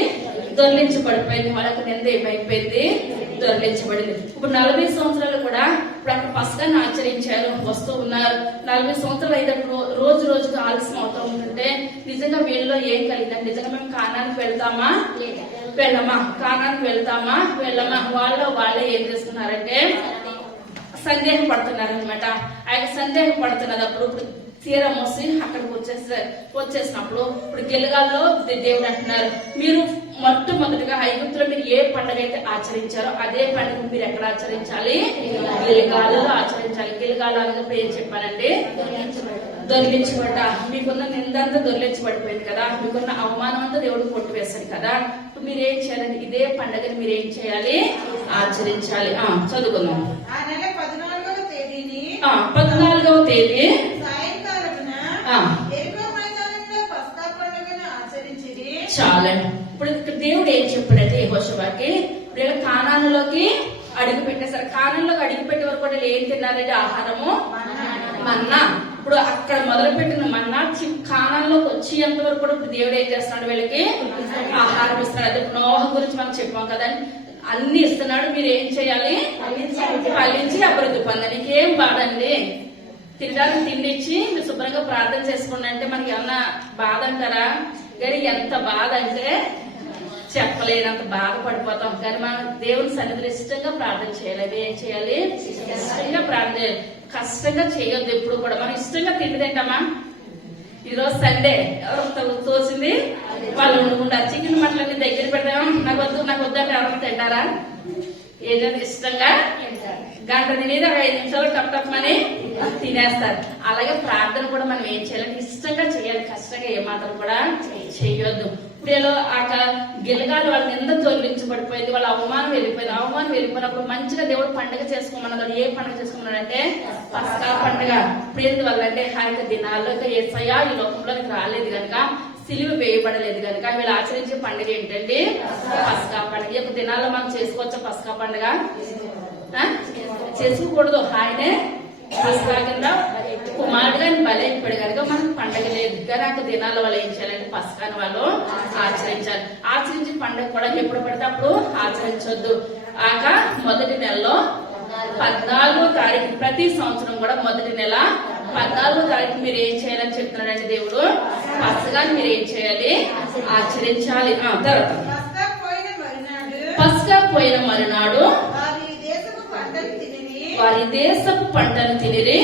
దొర్లించబడిపోయింది. వాళ్ళకి నింద ఏమైపోయింది? దొర్లించబడింది. ఇప్పుడు 40 సంవత్సరాలు కూడా ఇప్పుడు అక్కడ పస్కాను ఆచరించారు, వస్తూ ఉన్నారు. 40 సంవత్సరాలు అయినప్పుడు రోజుకు ఆలస్యం అవుతూ ఉంటుంటే నిజంగా వీళ్ళలో ఏం కలిగిందంటే నిజంగా మేము కానానికి వెళ్తామా వెళ్ళమా వాళ్ళే ఏం చేస్తున్నారంటే సందేహపడుతున్నారు అనమాట. ఆయన సందేహపడుతున్నప్పుడు ఇప్పుడు తీరా మోసి అక్కడికి వచ్చేసినప్పుడు ఇప్పుడు గిల్గాల్లో దేవుడు అంటున్నారు, మీరు మొట్టమొదటిగా ఐగుప్తులో మీరు ఏ పండుగ అయితే ఆచరించారో అదే పండుగ మీరు ఎక్కడ ఆచరించాలి? గిల్గాల్లో ఆచరించాలి. గిల్గాలు అనగా ఏం చెప్పానండి? దొరికించబడ్డ. మీకున్న నిందంతా దొరికించబడిపోయింది కదా, మీకున్న అవమానం అంతా దేవుడు కొట్టివేశాడు కదా. ఇప్పుడు మీరేం చేయాలండి? ఇదే పండుగని మీరేం చేయాలి? ఆచరించాలి. చదువుకుందాం. 14వ తేదీ చాలండి. ఇప్పుడు దేవుడు ఏం చెప్పాడంటే యెహోషువకి ఇప్పుడు కానానులోకి అడుగు పెట్టేశారు. కానానులోకి అడుగు పెట్టే వరకు కూడా ఏం తిన్నారంటే ఆహారము మన్నా. ఇప్పుడు అక్కడ మొదలుపెట్టిన మన్నా కానాల్లోకి వచ్చేంత వరకు కూడా ఇప్పుడు దేవుడు ఏం చేస్తున్నాడు, వీళ్ళకి ఆహారం ఇస్తున్నాడు. అదే నోహ గురించి మనం చెప్పాం కదండి, అన్ని ఇస్తున్నాడు. మీరు ఏం చేయాలి, ఫలించి అభివృద్ధి పొందండి. నీకేం బాధ అండి, తినడానికి తిండి ఇచ్చి మీరు శుభ్రంగా ప్రార్థన చేసుకోండి అంటే మనకి ఏమన్నా బాధ అంటారా? కానీ ఎంత బాధ అంటే చెప్పలేనంత బాధపడిపోతాం. కానీ మనం దేవుని సన్నిధిలో ఇష్టంగా ప్రార్థన చేయాలి. అవి ఏం చేయాలి, ఇష్టంగా ప్రార్థన చేయాలి. కష్టంగా చేయొద్దు ఎప్పుడు కూడా. మనం ఇష్టంగా తిండి తింటామా? ఈరోజు సండే ఎవరు తోసింది వాళ్ళు వండుకుంటారు. చికెన్ మటన్ దగ్గర పెడతాం, నాకు వద్దు అంటే ఎవరైనా తింటారా? ఏదైనా ఇష్టంగా గంట తినేది ఒక 5 నిమిషాలు టప్ టప్ అని తినేస్తారు. అలాగే ప్రార్థన కూడా మనం ఏం చేయాలంటే ఇష్టంగా చేయాలి, కష్టంగా ఏమాత్రం కూడా చేయొద్దు. ఇప్పుడు గిలగాలు వాళ్ళ నింద తొలగించబడిపోయింది, వాళ్ళ అవమానం వెళ్ళిపోయింది. అవమానం వెళ్ళిపోయినప్పుడు మంచిగా దేవుడు పండుగ చేసుకోమన్నాడు. ఏ పండుగ చేసుకోమన్నాడంటే పస్కా పండుగ. ఇప్పుడు ఎందువల్ల అంటే హాయిక దినాల్లో యేసయ్య ఈ లోకంలోకి రాలేదు కనుక, సిలువ వేయబడలేదు కనుక వీళ్ళు ఆచరించే పండుగ ఏంటంటే పస్కా పండుగ. ఈ యొక్క దినాల్లో మనం చేసుకోవచ్చా పస్కా పండుగ? చేసుకోకూడదు. ఆయనే పస్కా కింద కుమారుడుగా బలైపోయాడు కనుక మనకు పండుగ లేదు. కానీ దినాల్లో వాళ్ళు ఏం చేయాలంటే పస్కాని వాళ్ళు ఆచరించాలి. ఆచరించి పండుగ కూడా ఎప్పుడు పడితే అప్పుడు ఆచరించొద్దు. మొదటి నెలలో 14వ తారీఖు, ప్రతి సంవత్సరం కూడా మొదటి నెల 14వ తారీఖు మీరు ఏం చేయాలని చెప్తున్నాడంటే దేవుడు, పస్కాని మీరు ఏం చేయాలి, ఆచరించాలి. తర్వాత పస్కా పోయిన మరునాడు వారి దేశపు పంటను తినిరి.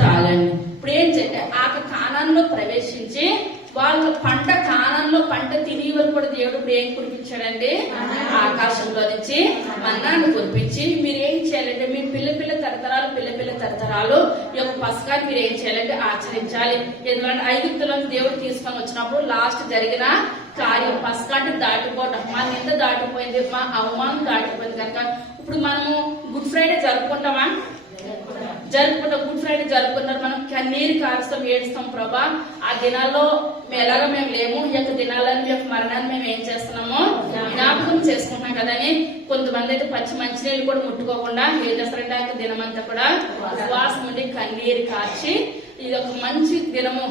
చాలండి. ఇప్పుడు ఏం చేయాలి, కానాన్లో ప్రవేశించి వాళ్ళ పంట కానాన్లో పంట తిని వరకు కూడా దేవుడు ఇప్పుడు ఏం కురిపించాడండి, ఆకాశంలో నుంచి మన్నాన్ని కురిపించి మీరు ఏం చేయాలంటే మీ పిల్ల తరతరాలు ఈ యొక్క పస్కాన్ని మీరు ఏం చేయాలంటే ఆచరించాలి. ఎందుకంటే ఐగుప్తులో దేవుడు తీసుకొని వచ్చినప్పుడు లాస్ట్ జరిగిన కార్యం పస్కా అంటే దాటిపోవటం. మా నింద దాటిపోయింది, మా అవమానం దాటిపోయింది కనుక ఇప్పుడు మనము గుడ్ ఫ్రైడే జరుపుకుంటామా? గుడ్ ఫ్రైడే జరుపుకుంటారు. మనం కన్నీరు కారుస్తాం, ఏడుస్తాం. ప్రభా ఆ దినాల్లో ఎలాగ మేము లేము, ఈ యొక్క దినాలను ఈ యొక్క మరణాన్ని మేము ఏం చేస్తున్నాము జ్ఞాపకం చేసుకుంటున్నాం కదని కొంతమంది అయితే పచ్చి మంచినీళ్ళు కూడా ముట్టుకోకుండా ఏం చేస్తారంటే ఆ దినమంతా కూడా ఉపవాసం ఉండి కన్నీరు కార్చి ఇది ఒక మంచి దినము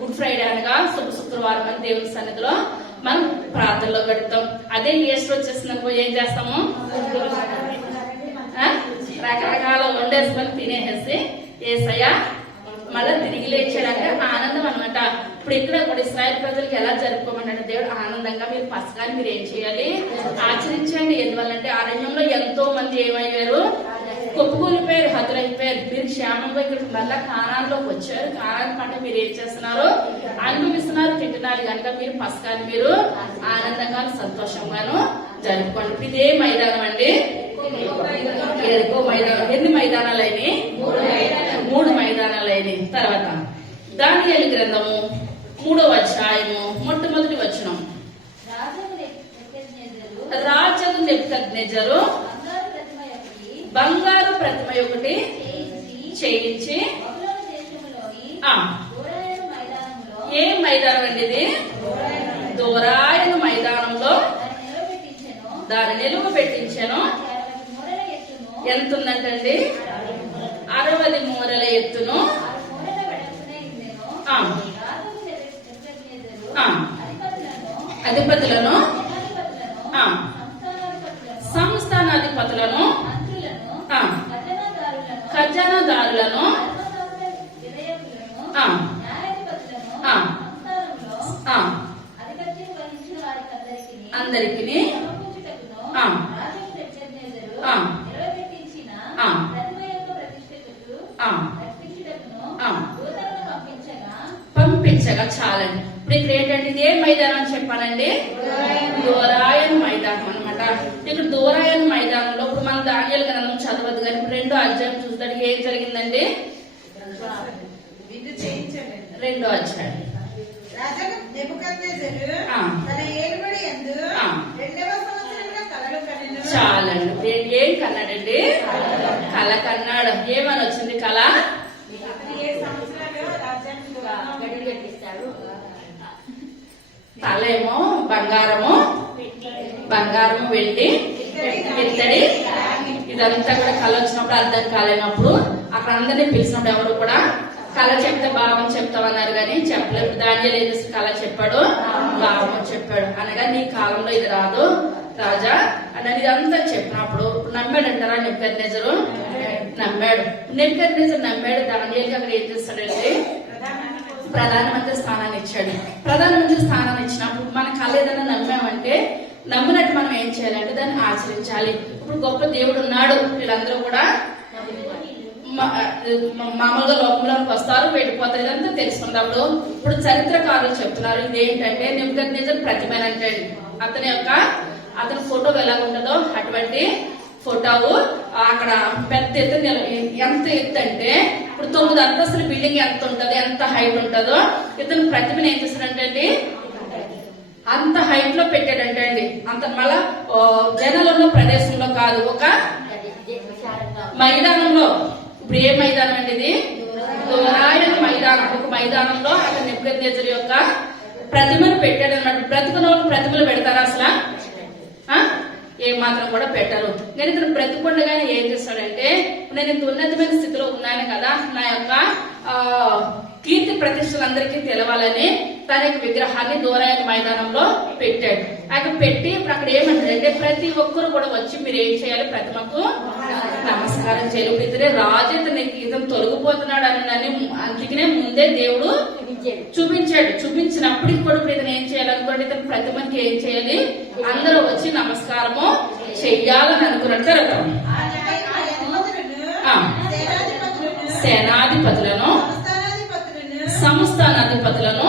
గుడ్ ఫ్రైడే అనగా శుక్రవారం అని దేవుని సన్నిధిలో మనం ప్రార్థనలో గడుపుతాం. అదే ఈస్టర్ వచ్చేసిందనుకో ఏం చేస్తాము, రకరకాల వండేసుకొని తినేసేసి యేసయ్య మళ్ళీ తిరిగి లేచాడంటే ఆనందం అనమాట. ఇప్పుడు ఇక్కడ కూడా ఇశ్రాయేలు ప్రజలకు ఎలా జరుపుకోమంటే దేవుడు ఆనందంగా మీరు పస్కాని మీరు ఏం చేయాలి, ఆచరించండి. ఎందువల్లంటే అరణ్యంలో ఎంతో మంది ఏమయ్యారు, కొప్పుకూలిపోయారు, హతులైపోయారు. మీరు క్షేమంగా ఇక్కడ మళ్ళా కానాన్లోకి వచ్చారు. కానాన్ పంట మీరు ఏం చేస్తున్నారు, అనుభవిస్తున్నారు, తింటున్నారు కనుక మీరు పస్కాని మీరు ఆనందంగా సంతోషంగాను జరుపుకోండి. ఇప్పుడు ఇదే మైదానం అండి, ఎరుకో మైదానం. ఎన్ని మైదానాలు అయినాయి? 3 మైదానాలు అయినాయి. తర్వాత దానియేలు గ్రంథము 3వ అధ్యాయము మొట్టమొదటి వచనం. రాజు నెబుకద్నెజరు బంగారు ప్రతిమ ఒకటి చేయించి, ఏ మైదానం అండి ఇది? దోరాయను మైదానంలో దాని నిలువ పెట్టించాను. ఎంత ఉందంటండి? 60 మూరల ఎత్తును. అధిపతులను, సంస్థానాధిపతులను, ఖజానాదారులను, అందరికి పంపించగా చాలండి. ఇప్పుడు ఇక్కడ ఏంటంటే ఇదే మైదానం అని చెప్పాలండి, దోరాయన్ మైదానం అనమాట. ఇక్కడ దోరాయన్ మైదానంలో ఇప్పుడు మనం దానియేలు గ్రంథం చదవద్దు కానీ ఇప్పుడు 2వ అధ్యాయం చూస్తాడు ఏం జరిగిందండి. 2వ అధ్యాయం చాలండి. ఏం కన్నాడండి? కళ కన్నాడు. ఏమని వచ్చింది కళ? తలేమో బంగారము, బంగారం, వెండి, ఇత్తడి ఇదంతా కూడా కళ వచ్చినప్పుడు అర్థం కాలేనప్పుడు అక్కడ అందరినీ పిలిచినప్పుడు ఎవరు కూడా కళ చెప్తే భావం చెప్తామన్నారు కానీ చెప్పలేదు. దానియేలు ఏం చేసి కళ చెప్పాడు, భావం చెప్పాడు. అనగా నీ కాలంలో ఇది రాదు రాజా అనేది ఇదంతా చెప్పినప్పుడు నమ్మాడంటారా నెబుకద్నెజరు? నమ్మాడు. నెబుకద్నెజరు నమ్మాడు. దానియేలుకి అక్కడ ఏం చేస్తాడంటే ప్రధానమంత్రి స్థానాన్ని ఇచ్చాడు. ప్రధానమంత్రి స్థానాన్ని ఇచ్చినప్పుడు మన కళ ఏదైనా నమ్మామంటే నమ్మినట్టు మనం ఏం చేయాలంటే దాన్ని ఆచరించాలి. ఇప్పుడు గొప్ప దేవుడు ఉన్నాడు, వీళ్ళందరూ కూడా మామూలుగా లోకంలోకి వస్తారు, వెళ్ళిపోతారు, ఇదంతా తెలుసుకున్నప్పుడు ఇప్పుడు చరిత్రకారులు చెప్తున్నారు ఇదేంటంటే నెబుకద్నెజరు ప్రతిమేనంటే అతని ఫోటో ఎలా ఉంటుందో అటువంటి ఫోటో అక్కడ పెద్ద ఎత్తు ఎంత ఎత్తు అంటే ఇప్పుడు 9 అంతస్తుల బిల్డింగ్ ఎంత ఉంటది, ఎంత హైట్ ఉంటుందో ఇతను ప్రతిమను ఏం చేస్తాడంటే అంత హైట్ లో పెట్టాడంటే అండి. అంత మళ్ళా జనాలు ఉన్న ప్రదేశంలో కాదు, ఒక మైదానంలో. ఇప్పుడు ఏ మైదానం అండి ఇది? దూరాయన మైదానం. ఒక మైదానంలో అక్కడ నెబుకద్నెజరు యొక్క ప్రతిమను పెట్టాడు అన్నమాట. ప్రతిమలు పెడతారా అసలు? ఏం మాత్రం కూడా పెట్టరు. కానీ ఇతను బ్రతికుండగానే ఏం చేస్తాడంటే నేను ఇంత ఉన్నతమైన స్థితిలో ఉన్నాను కదా, నా యొక్క కీర్తి ప్రతిష్టలు అందరికీ తెలవాలని తన యొక్క విగ్రహాన్ని దూరాయన మైదానంలో పెట్టాడు. అక్కడ పెట్టి ఇప్పుడు అక్కడ ఏమంటాడంటే ప్రతి ఒక్కరు కూడా వచ్చి మీరు ఏం చేయాలి, ప్రతిమకు నమస్కారం చేయాలి. ఇతనే రాజు ఇతను తొలగిపోతున్నాడు అని అందుకనే ముందే దేవుడు చూపించాడు. చూపించినప్పటికి కూడా ఇతను ఏం చేయాలనుకోండి, ఇతను ప్రతిమకి ఏం చేయాలి, అందరూ వచ్చి నమస్కారము చెయ్యాలని అనుకున్నట్టు రకం. సేనాధిపతులను, సంస్థానాధిపతులను,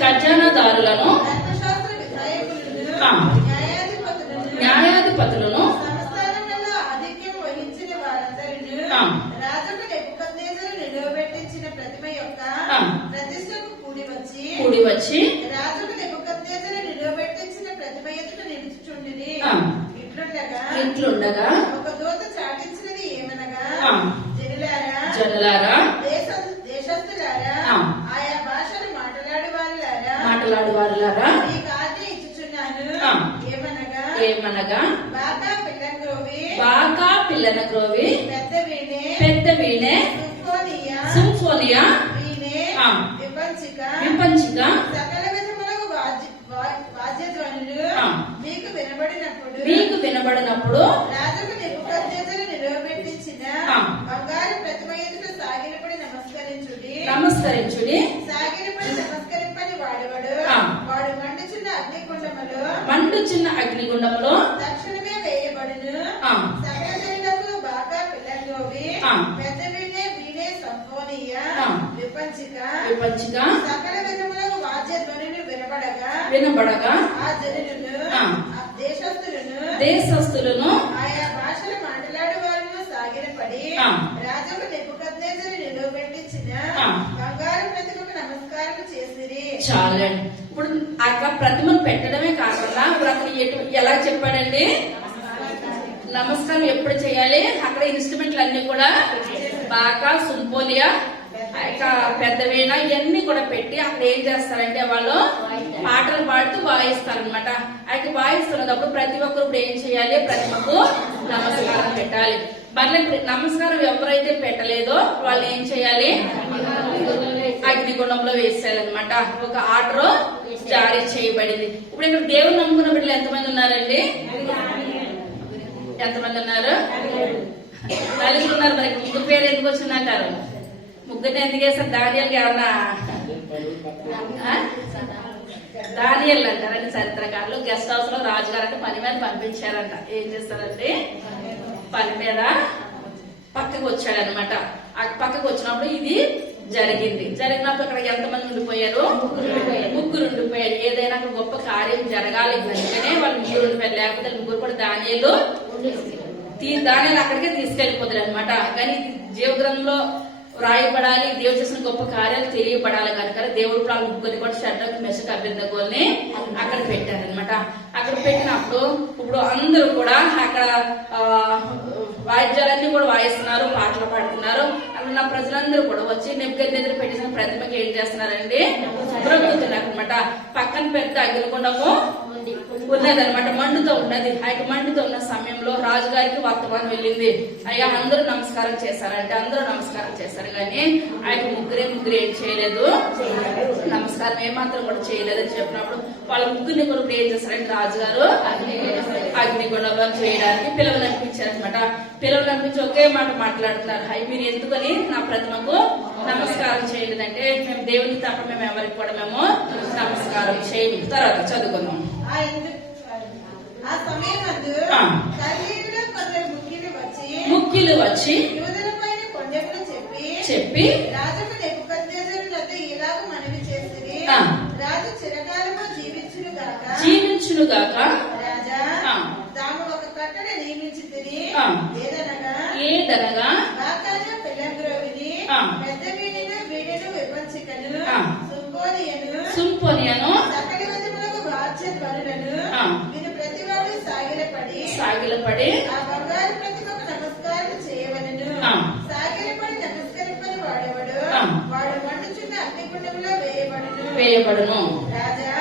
ఖజానాదారులను, న్యాయాధిపతులను, కూడి వచ్చి ఇట్లుండగా జనులారా, ఆయా భాషలు మాట్లాడు వారులారా ఏమనగా బాగా పిల్లన గ్రోవి పెద్ద వీణే సింఫోనియా విపంచిక సకల విధములకు వాద్యధ్వనులు మీకు వినబడినప్పుడు రాజుకు నెబుకద్నెజరు నిలవబెట్టించిన బంగారు ప్రతిమ ఎదుట సాగిలపడి నమస్కరించుడి. సాగిలపడి నమస్కరింపని వాడు మండుచున్న అగ్నిగుండములో తక్షణమే వేయబడును. సకల జనులకు బాగా పిల్లగోవి పెద్ద వీణే సంఫోనియా విపంచిక సకల విధములకు వాద్యధ్వనులు వినబడగా ఆ జనులను దేశస్థులను ఆయా భాషలు మాట్లాడే వారిని సాగిలపడి రాజుకు నెబుకద్నెజరు నిలవబెట్టించిన బంగారు ప్రతిమకు నమస్కారం చేసిరి. చాలండి. ఇప్పుడు అక్కడ ప్రతిమను పెట్టడమే కాకుండా ఇప్పుడు అతను ఎలా చెప్పాడండి, నమస్కారం ఎప్పుడు చేయాలి, అక్కడ ఇన్స్ట్రుమెంట్లు అన్ని కూడా బాగా సింఫోనియా పెద్ద వీణ ఇవన్నీ కూడా పెట్టి అక్కడ ఏం చేస్తారంటే వాళ్ళు పాటలు పాడుతూ వాయిస్తారనమాట. అయితే వాయిస్తున్నప్పుడు ప్రతి ఒక్కరు ఇప్పుడు ఏం చేయాలి, ప్రతిమకు నమస్కారం పెట్టాలి. మళ్ళీ నమస్కారం ఎవరైతే పెట్టలేదో వాళ్ళు ఏం చేయాలి, అగ్నిగుండంలో వేసేయాలన్నమాట. ఒక ఆర్డర్ జారీ చేయబడింది. ఇప్పుడు ఇక్కడ దేవుని నమ్ముకున్న బిడ్డలు ఎంతమంది ఉన్నారండి? ఎంతమంది ఉన్నారు? నలుగురు ఉన్నారు. మరి ముగ్గురు పేరు ఎందుకు వచ్చిందంటారు? ముగ్గురిని ఎందుకు వేస్తారు? దానియేలు ఏమన్నా దానియేలు అంటారండి చరిత్రకారులు. గెస్ట్ హౌస్ లో రాజుగారు అంటే పని మీద పంపించారంట. ఏం చేస్తారంటే పని మీద పక్కకు వచ్చాడనమాట. ఆ పక్కకు వచ్చినప్పుడు ఇది జరిగినప్పుడు అక్కడ ఎంతమంది ఉండిపోయారు? ముగ్గురు ఉండిపోయారు. ఏదైనా గొప్ప కార్యం జరగాలి వెంటనే వాళ్ళు ముగ్గురు ఉండిపోయారు. లేకపోతే ముగ్గురు కూడా దానియేలు అక్కడికే తీసుకెళ్లిపోతారు అనమాట. కానీ జీవగ్రంథంలో రాయబడాలి, దేవుడు చేసిన గొప్ప కార్యాలు తెలియబడాలి కనుక దేవుడు వాళ్ళ ముగ్గురిని కూడా షడ్రకు మెషకు అభ్యర్థగోల్ని అక్కడ పెట్టారనమాట. అక్కడ పెట్టినప్పుడు ఇప్పుడు అందరూ కూడా అక్కడ వాయిద్యాలన్నీ కూడా వాయిస్తున్నారు, పాటలు పాడుతున్నారు. అక్కడ ఉన్న ప్రజలందరూ కూడా వచ్చి నెబ్బెద్దెదురు పెట్టిన ప్రతిమకి ఏం చేస్తున్నారండి, బ్రతుకుతున్నారు అనమాట. పక్కన పెద్ద అగ్నిగుండము ఉన్నదనమాట, మండుతో ఉన్నది. ఆ యొక్క మండుతో ఉన్న సమయంలో రాజుగారికి వర్తమానం వెళ్ళింది, అయ్యా అందరూ నమస్కారం చేశారంటే అందరూ నమస్కారం చేశారు, కానీ ఆ యొక్క ముగ్గురు ఏం చేయలేదు, నమస్కారం ఏమాత్రం కూడా చేయలేదని చెప్పినప్పుడు వాళ్ళ ముగ్గురిని కూడా ఏం చేశారంటే రాజుగారు అగ్నిగుండంలో చేయడానికి పిలవలనిపించారనమాట. పిలవలనిపించి ఒకే మాట మాట్లాడుతున్నారు, అయ్యి మీరు ఎందుకని నా ప్రతిమకు నమస్కారం చేయలేదంటే మేము దేవునికి తప్ప మేము ఎవరికి కూడా మేము నమస్కారం చేయము. తర్వాత చదువుకుందాం. ఆ సమయమందు కల్దీయులు కొందరు ముఖ్యులు వచ్చి యూదులపైన కొండెములు చెప్పి రాజుకు నెబుకద్నెజరు వద్ద ఇలాగ మనవి చేసిరి, రాజు చిరకాలము జీవించును గాక, రాజా తాము ఒక కట్టడ నియమించితిరి, ఏదనగా బాకాన పిల్లంగ్రోవిని పెద్ద వీడిను విపంచికను సుంపోనియను సకలి విధములకు వాద్య ధ్వనులను విను ప్రతివాడు సాగిలపడి ఆ బంగారు ప్రతిమకు నమస్కారం చేయవలెను. సాగిలపడి నమస్కరింపని వాడెవడు వాడు మండుచున్న అగ్నిగుండంలో వేయబడును. రాజా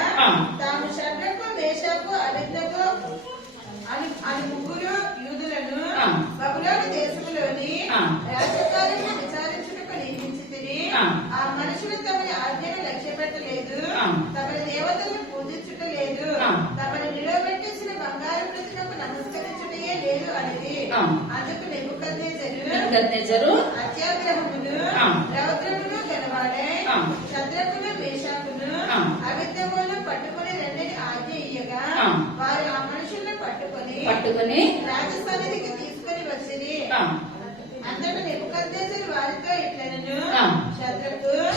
తాము షడ్రకు మేషకు అబేద్నెగో అని ముగ్గురు యూదులను బబులోను దేశంలోని రాజకార్యము విచారించుటకు నియమించితిరి. ఆ మనుషులు తమని ఆజ్ఞను లక్ష్య పెట్టలేదు, తమని దేవతలను పూజించుటలేదు, తమని నిలబెట్టేసిన బంగారు ప్రతిమకు నమస్కరించుటయే లేదు అనేది. అందుకు నెబుకద్నెజరు అత్యాగ్రహమును రౌద్రమును గలవాడై షద్రకును మేషకును అబేద్నెగోను పట్టుకుని రెండని ఆజ్ఞ ఇయ్యగా వారు ఆ మనుషులను పట్టుకొని రాజసన్నిధికి తీసుకొని వచ్చిరి. అందరూ నెబుకద్నెజరు వారితో ఇట్లనెను,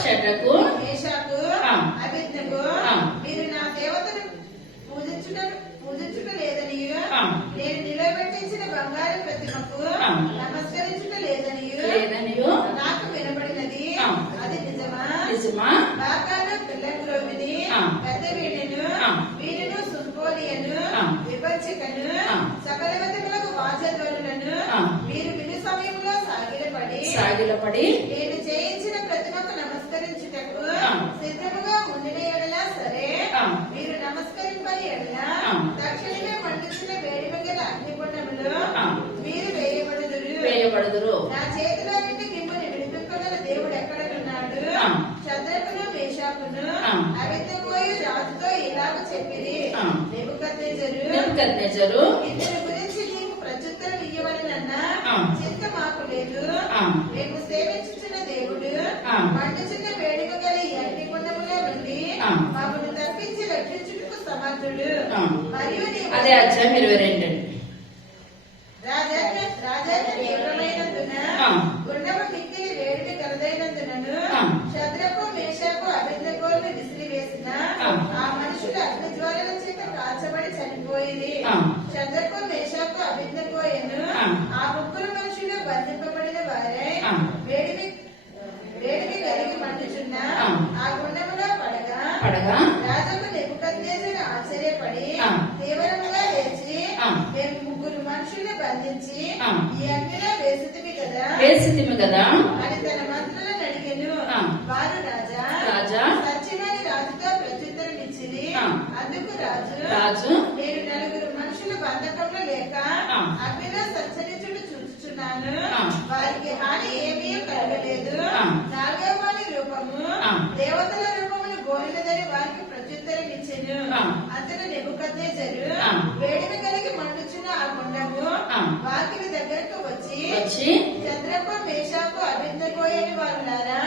షద్రకు మేషకు అబేద్నెగో మీరు నా దేవతను పూజించుట లేదనియు నేను నిలబెట్టించిన బంగారు ప్రతిమకు నమస్కరించుట లేదనియు నాకు వినబడినది. అది నిజమా? బాకాను పిల్లంగ్రోవిని పెద్ద వీడును సుంపోలియను విపంచికను సకల విధములకు వాద్యధ్వనులను మీరు విను సమయంలో సాగిలపడి నేను చేయించిన ప్రతిమకు నమస్కరించుటకు సిద్ధముగా ఉండిన ఎడలా సరే, మీరు నమస్కరింపని ఎడలా తక్షణమే మండుచున్న వేడిమి గల అగ్నిగుండములో మీరు వేయబడుదురు. నా చేతిలో నుండి మిమ్మల్ని విడిపింపగల దేవుడు ఎక్కడనున్నాడు? షద్రకును మేషకును అబేద్నెగోయు రాజుతో ఇలాగ చెప్పిరి, నెబుకద్నెజరు ఇందుని గురించి నీకు ప్రత్యుత్తరం ఇయ్యవలెనన్న చింత మాకు లేదు. మేము సేవించుచున్న దేవుడు మండుచున్న వేడిమి గల ఈ అగ్నిగుండములో నుండి మమ్మల్ని తప్పించి రక్షించుటకు సమర్థుడు. మరియు అదే అధ్యాయం 22 రాజాజ్ఞ తీవ్రమైనందున గుండము మిక్కిలి వేడిమి కలదైనందునను షద్రకు మేషకు అబేద్నెగోలను విసిరివేసిన ఆ మనుషులు అగ్నిజ్వాలల చేత కాల్చబడి చనిపోయింది. షద్రకు మేషకు అబేద్నెగోయను ఆ ముగ్గురు మనుషులు బంధింపబడిన వారై వేడిమి కలిగి మండుచున్న ఆ గుండములో పడగా రాజుకు నెబుకద్నెజరు ఆశ్చర్యపడి తీవ్రముగా లేచి మేము ముగ్గురు మనుషుల్ని బంధించి ఈ అగ్నిలో వేసితిమి కదా అని తన మంత్రులను అడిగెను. వారు రాజా సత్యమని రాజుతో ప్రత్యుత్తరం ఇచ్చింది. అందుకు రాజు నేను నలుగురు మనుషులు బంధకంలో లేక అగ్నిలో సంచరించుడు చూస్తున్నాను, వారికి హాని ఏమీ కలగలేదు. నాలుగవ వారి రూపము దేవతల రూపమును గోరినదని వారికి ప్రత్యుత్తరం ఇచ్చెను. అంతట నెబుకద్నెజరు వేడిమి కలిగి మండుచున్న ఆ గుండము వాకిలి దగ్గరకు వచ్చి షద్రకు మేషకు అబేద్నెగోయని వారులారా,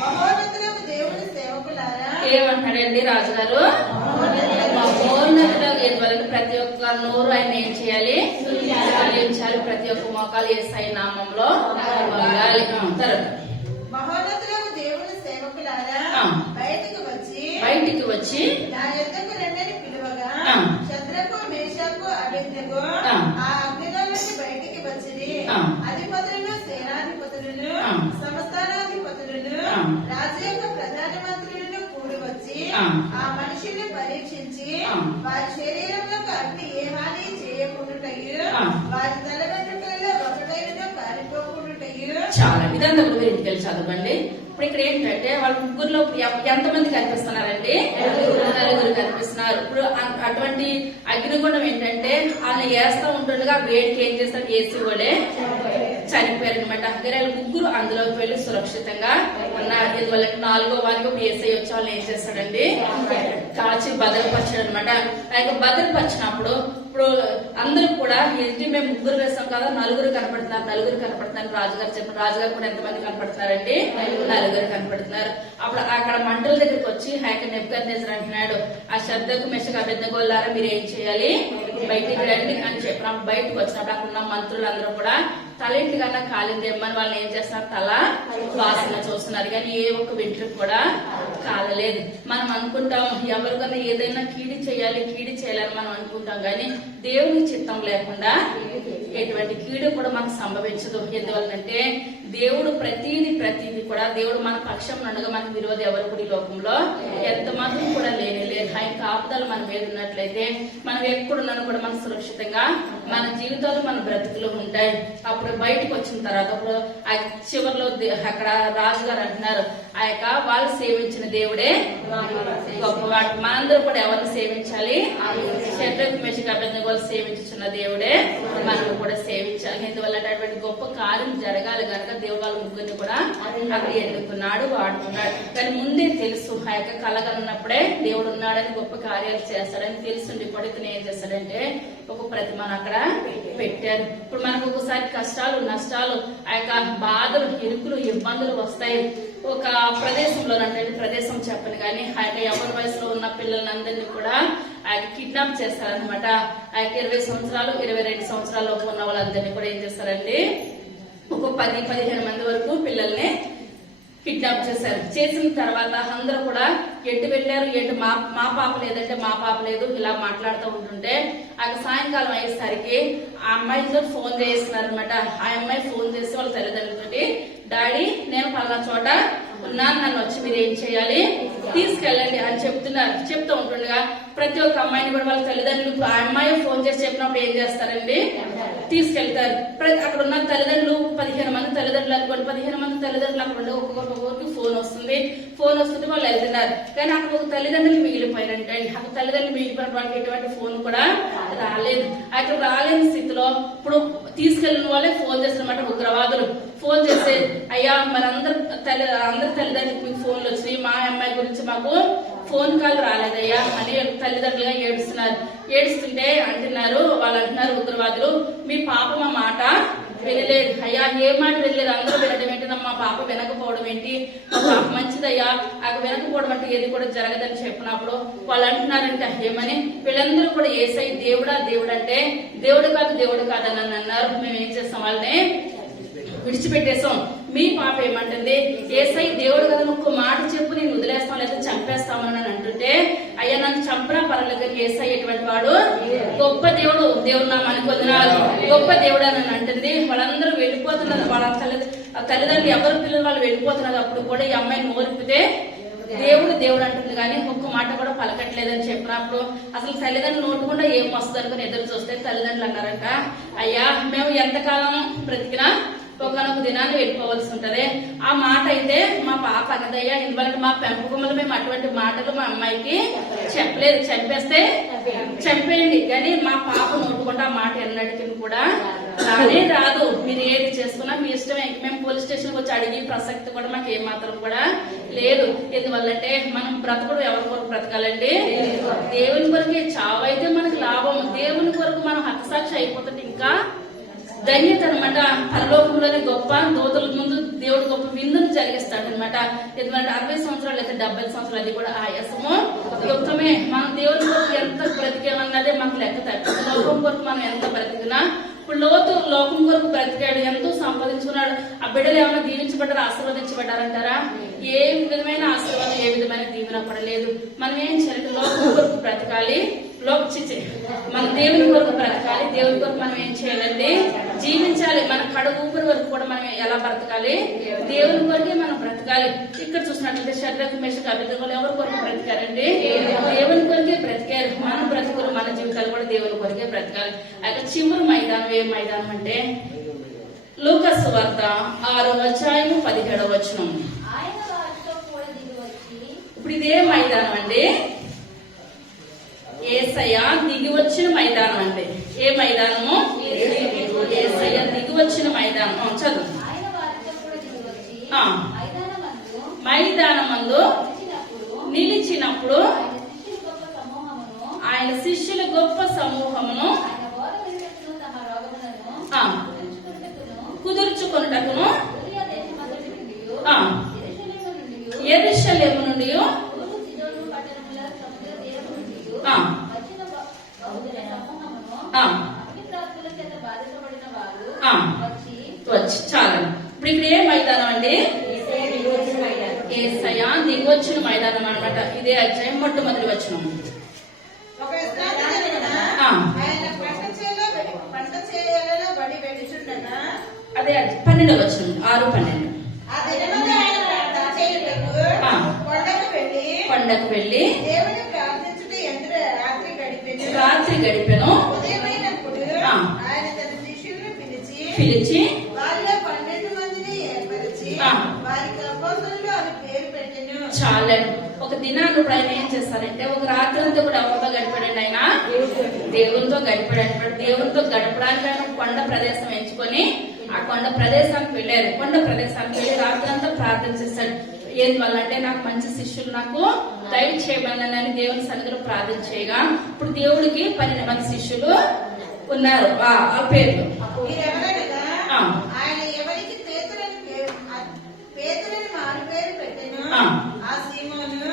మహోన్నతులకు దేవుని సేవకులారా ఏమంటాడండి రాజుగారు? మహోన్నతులకు ప్రతి ఒక్క నోరు ఆయన ఏం చేయాలి? ప్రతి ఒక్క మోకాలు యేసయ్య నామంలో వంగాలి. మహోన్నతులకు దేవుని సేవకులారా బయటికి వచ్చి నా యొద్దకు రండని పిలువగా షద్రకు మేషకు అబేద్నెగో ఆ అగ్నిలో నుండి బయటికి వచ్చిరి. అధిపతులను సేనాధిపతులను సంస్థానాధిపతులను రాజు యొక్క ప్రధాన మంత్రులను ఆ మనిషిని పరీక్షించి వారి శరీరంలో అగ్ని ఏ హాని చేయకుండాటయ్యు వారి తలగంటల్లో ఒకటైన పారిపోకుండాటయ్యు. చాలా ఇదంతా కూడా మీరు ఇంటికి వెళ్ళి చదవండి. ఇప్పుడు ఇక్కడ ఏంటంటే వాళ్ళ ముగ్గురులో ఎంతమంది కనిపిస్తున్నారండి? నలుగురు కనిపిస్తున్నారు. ఇప్పుడు అటువంటి అగ్నిగుండం ఏంటంటే ఆయన వేస్తా ఉంటుండగా వేడికి ఏం చేస్తారు? ఏసీ వాళ్ళే చనిపోయారు అనమాట. వీళ్ళు ముగ్గురు అందులోకి వెళ్ళి సురక్షితంగా ఉన్నారు. ఇందువల్ల 4వ వారికి ఏసీ వచ్చి వాళ్ళు ఏం చేస్తాడండి? కాల్చి భద్రపరిచాడు అనమాట. ఆయన భద్రపరిచినప్పుడు ఇప్పుడు అందరూ కూడా ఏంటి మేము ముగ్గురు వేస్తాం కదా, నలుగురు కనపడుతున్నారు రాజుగారు చెప్పిన. రాజుగారు కూడా ఎంతమంది కనపడుతున్నారండి? నలుగురు కనపడుతున్నారు. అప్పుడు అక్కడ మంటల దగ్గరికి వచ్చి నెబుకద్నెజర్ అంటున్నాడు, ఆ శబ్దకు మెషకు అబేద్నెగోలారా మీరు ఏం చేయాలి? బయటికి రండి అని చెప్పినప్పుడు బయటకు వచ్చినప్పుడు అక్కడ ఉన్న మంత్రులందరూ కూడా తలెంటి కన్నా కాలింది ఏమని వాళ్ళు ఏం చేస్తున్నారు? తల వాసన చూస్తున్నారు, కానీ ఏ ఒక్క వెంట్రుకు కూడా కాలలేదు. మనం అనుకుంటాం ఎవరికన్నా ఏదైనా కీడి చేయాలని మనం అనుకుంటాం, కానీ దేవుని చిత్తం లేకుండా ఎటువంటి కీడు కూడా మనకు సంభవించదు. ఎందువల్లంటే దేవుడు ప్రతిదీ కూడా దేవుడు మన పక్షం ఉండగా మనకు విరోధి ఎవరు కూడా ఈ లోకంలో ఎంతమంది కూడా లేరు. ఆయన కాపుదల మన మీద ఉన్నట్లయితే మనం ఎక్కడున్నాను కూడా మనం సురక్షితంగా మన జీవితాలు మన బ్రతుకులు ఉంటాయి. అప్పుడు బయటకు వచ్చిన తర్వాత అప్పుడు ఆ చివరిలో అక్కడ రాజుగారు అంటున్నారు, ఆ యొక్క వాళ్ళు సేవించిన దేవుడే గొప్పవాడు. మనందరూ కూడా ఎవరిని సేవించాలి? శద్రకు మెషకు అబేద్నెగోలు సేవించుచున్న దేవుడే మనం కూడా సేవించాలి. ఎందువల్ల అటువంటి గొప్ప కార్యం జరగాలి కనుక దేవుడు వాళ్ళ ముగ్గురిని కూడా అక్కడ ఎన్నుకున్నాడు, వాడుకున్నాడు. కానీ ముందే తెలుసు ఆ యొక్క కలగనున్నప్పుడే దేవుడు ఉన్నాడని గొప్ప కార్యాలు చేస్తాడని తెలుసుండి ఇప్పటికి ఏం చేస్తాడంటే ఒక ప్రతిమను అక్కడ పెట్టారు. ఇప్పుడు మనకు ఒకసారి కష్టాలు నష్టాలు ఆ యొక్క బాధలు ఇరుకులు ఇబ్బందులు వస్తాయి. ఒక ప్రదేశంలో అంటే ప్రదేశం చెప్పను కానీ ఆ యొక్క యవ్వన వయసులో ఉన్న పిల్లలందరినీ కూడా ఆ యొక్క కిడ్నాప్ చేస్తారనమాట. ఆ యొక్క 20 సంవత్సరాలు 22 సంవత్సరాల ఉన్న వాళ్ళందరినీ కూడా ఏం చేస్తారండి? ఒక 10-15 మంది వరకు పిల్లల్ని కిడ్నాప్ చేశారు. చేసిన తర్వాత అందరూ కూడా ఎటు వెళ్ళారు, ఏంటి మా పాప లేదంటే మా పాప లేదు ఇలా మాట్లాడుతూ ఉంటుంటే ఆ సాయంకాలం అయ్యేసరికి ఆ అమ్మాయితో ఫోన్ చేస్తున్నారు అనమాట. ఆ అమ్మాయి ఫోన్ చేసి వాళ్ళ తల్లిదండ్రులతోటి, డాడీ నేను పలానా చోట ఉన్నాను, నన్ను వచ్చి మీరు ఏం చేయాలి? తీసుకెళ్ళండి అని చెప్తూ ఉంటుండగా ప్రతి ఒక్క అమ్మాయిని కూడా వాళ్ళ తల్లిదండ్రులు ఆ అమ్మాయి ఫోన్ చేసి చెప్పినప్పుడు ఏం చేస్తారండి? తీసుకెళ్తారు. అక్కడ ఉన్న తల్లిదండ్రులు 15 మంది తల్లిదండ్రులు అనుకోండి, 15 మంది తల్లిదండ్రులు అక్కడ ఉండే ఒక్కొక్కరికి ఫోన్ వస్తుంటే వాళ్ళు వెళ్తున్నారు. కానీ అక్కడ ఒక తల్లిదండ్రులు మిగిలిపోయారంటే అక్కడ తల్లిదండ్రులు మిగిలిపోయిన వాళ్ళకి ఎటువంటి ఫోన్ కూడా రాలేదు. అక్కడ రాలేని స్థితిలో ఇప్పుడు తీసుకెళ్లిన వాళ్ళే ఫోన్ చేస్తున్నమాట. ఉగ్రవాదులు ఫోన్ చేస్తే, అయ్యా మరి అందరు తల్లిదండ్రులకు మీకు ఫోన్లు వచ్చినాయి, మా అమ్మాయి గురించి మాకు ఫోన్ కాల్ రాలేదయ్యా అని తల్లిదండ్రులుగా ఏడుస్తుంటే అంటున్నారు. వాళ్ళు అంటున్నారు ఉగ్రవాదులు, మీ పాప మా మాట వినలేదు. అయ్యా ఏ మాట వినలేదు, అందరూ వినడం ఏంటి, మా పాప వినకపోవడం ఏంటి, మా పాప మంచిదయ్యా, అక్కడ వినకపోవడం అంటే ఏది కూడా జరగదని చెప్పినప్పుడు వాళ్ళు అంటున్నారంటే ఏమని, వీళ్ళందరూ కూడా యేసయ్య దేవుడు అంటే దేవుడు కాదని అన్నారు. మేము ఏం చేస్తాం? వాళ్ళని విడిచిపెట్టేసాం. మీ పాప ఏమంటుంది? యేసయ్య దేవుడు కదా, ఒక్క మాట చెప్పు నేను వదిలేస్తాం లేదా చంపేస్తామని అంటుంటే, అయ్యా నన్ను చంపినా పర్లేదు కానీ యేసయ్య ఎటువంటి వాడు గొప్ప దేవుడు నా మనకొదినాలు గొప్ప దేవుడు అని అంటుంది. వాళ్ళందరూ వెళ్ళిపోతున్నారు. వాళ్ళ తల్లిదండ్రులు ఎవరు పిల్లలు వాళ్ళు వెళ్ళిపోతున్నారు. అప్పుడు కూడా ఈ అమ్మాయి నోరిపితే దేవుడు అంటుంది కానీ ఒక్క మాట కూడా పలకట్లేదని చెప్పినప్పుడు అసలు తల్లిదండ్రులు నోటుకుండా ఏం వస్తుంది అనుకుని ఎదురు చూస్తే తల్లిదండ్రులు అన్నారంట, అయ్యా మేము ఎంతకాలం బ్రతికినా ఒకనొక దినాన్ని వెళ్ళిపోవలసి ఉంటది. ఆ మాట అయితే మా పాప అన్నదయ్యా, ఎందుకంటే మా పెంపకములు మేము అటువంటి మాటలు మా అమ్మాయికి చెప్పలేదు. చంపేయండి కానీ మా పాప నోటుకుంటే ఆ మాట ఎన్నటికి కూడా రాదు. మీరు ఏది చేసుకున్నా మీ ఇష్టమే. మేము పోలీస్ స్టేషన్ వచ్చి అడిగి ప్రసక్తి కూడా మాకు ఏమాత్రం కూడా లేదు. ఎందువల్లంటే మనం బ్రతకడం ఎవరి కొరకు బ్రతకాలండి? దేవుని కొరకే. చావు అయితే మనకు లాభం. దేవుని కొరకు మనం హతసాక్షి అయిపోతుంది ఇంకా ధన్యత అనమాట. పరలోకంలోనే గొప్ప దూతల ముందు దేవుడు గొప్ప విందును జరిగిస్తాడు అనమాట. ఎందుకంటే 60 సంవత్సరాలు అయితే 70 సంవత్సరాలు అది కూడా ఆయాసము యుక్తమే. మనం దేవుని కొరకు ఎంత బ్రతికామన్నదే మనకు లెక్క తగ్గుతుంది. లోకం కొరకు మనం ఎంత బ్రతికినా ఇప్పుడు లోకం కొరకు బ్రతికాడు, ఎంతో సంపాదించుకున్నాడు. ఆ బిడ్డలు ఏమైనా దీవించబడ్డారు, ఆశీర్వదించబడ్డారంటారా? ఏ విధమైన ఆశీర్వాదం ఏ విధమైన దీవెన పడలేదు. మనం ఏం చేయాలి? లోకం కొరకు బ్రతకాలి, మన దేవుని కొరకు బ్రతకాలి. దేవుని కొరకు మనం ఏం చేయాలండి? జీవించాలి. మన కడుపు ఊపిరి వరకు కూడా మనం ఎలా బ్రతకాలి? దేవుని కొరకే మనం బ్రతకాలి. ఇక్కడ చూసినట్లయితే శరీరకు మేషకు అభివృద్ధి ఎవరి కొరకు బ్రతికారండి? దేవుని కొరకే బ్రతికారు. మన బ్రతుకులు మన జీవితాలు కూడా దేవుని కొరకే బ్రతకాలి. అయితే చివరి మైదానం ఏ మైదానం అంటే లూకాసు సువార్త 6:17. ఇప్పుడు ఇదే మైదానం అండి, యేసయ్య దిగి వచ్చిన మైదానం అండి. ఏ మైదానము? యేసయ్య దిగి వచ్చిన మైదానం. చదువు. మైదానమందు నిలిచినప్పుడు ఆయన శిష్యుల గొప్ప సమూహమును కుదుర్చుకొనుటకును యెరూషలేము నుండి వచ్చి చాలు. ఇప్పుడు ఇక్కడ ఏ మైదానం అండి? యేసయ్య దిగి వచ్చిన మైదానం అన్నమాట. ఇదే అధ్యాయం మొట్టమొదటి వచనం. అదే 12వ వచనం 6:12. కొండకు వెళ్ళి రాత్రి గడిపెను. పిలిచి చాలను. ఒక దినాన్ని ఇప్పుడు ఆయన ఏం చేస్తారంటే ఒక రాత్రి అంతా కూడా ఎవరితో గడిపాడండి? ఆయన దేవునితో గడిపాడు. దేవునితో గడపడానికి ఆయన కొండ ప్రదేశం ఎంచుకొని ఆ కొండ ప్రదేశానికి వెళ్ళారు. కొండ ప్రదేశానికి వెళ్ళి రాత్రి అంతా ప్రార్థన చేశాడు. ఎందువల్ల అంటే నాకు మంచి శిష్యులు నాకు దయ చేయమని దేవుని సన్నిధిలో ప్రార్థన చేయగా ఇప్పుడు దేవుడికి 12 మంది శిష్యులు ఉన్నారు. ఆ పేర్లు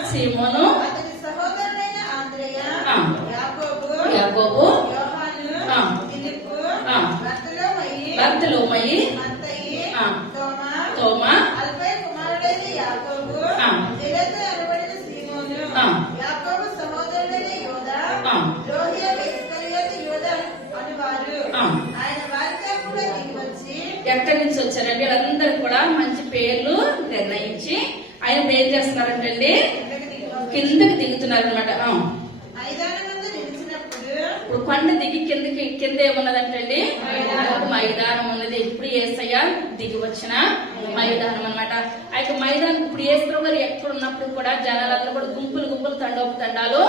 సీమోను, యాకోబు, బర్తలోమయి, తోమా, ఎక్కడి నుంచి వచ్చారండి? వీళ్ళందరూ కూడా మంచి పేర్లు నిర్ణయించి ఆయన ఏం చేస్తున్నారంటే అండి కిందకి దిగుతున్నారు అనమాట. ఇప్పుడు కొండ దిగి కింద ఏమున్నదంటే అండి మైదానం ఉన్నది. ఇప్పుడు యేసయ్య దిగి వచ్చిన మైదానం అనమాట. అయితే మైదానం ఇప్పుడు యేసు గారు ఎక్కడ ఉన్నప్పుడు కూడా జనాలందరూ కూడా గుంపులు తండాలు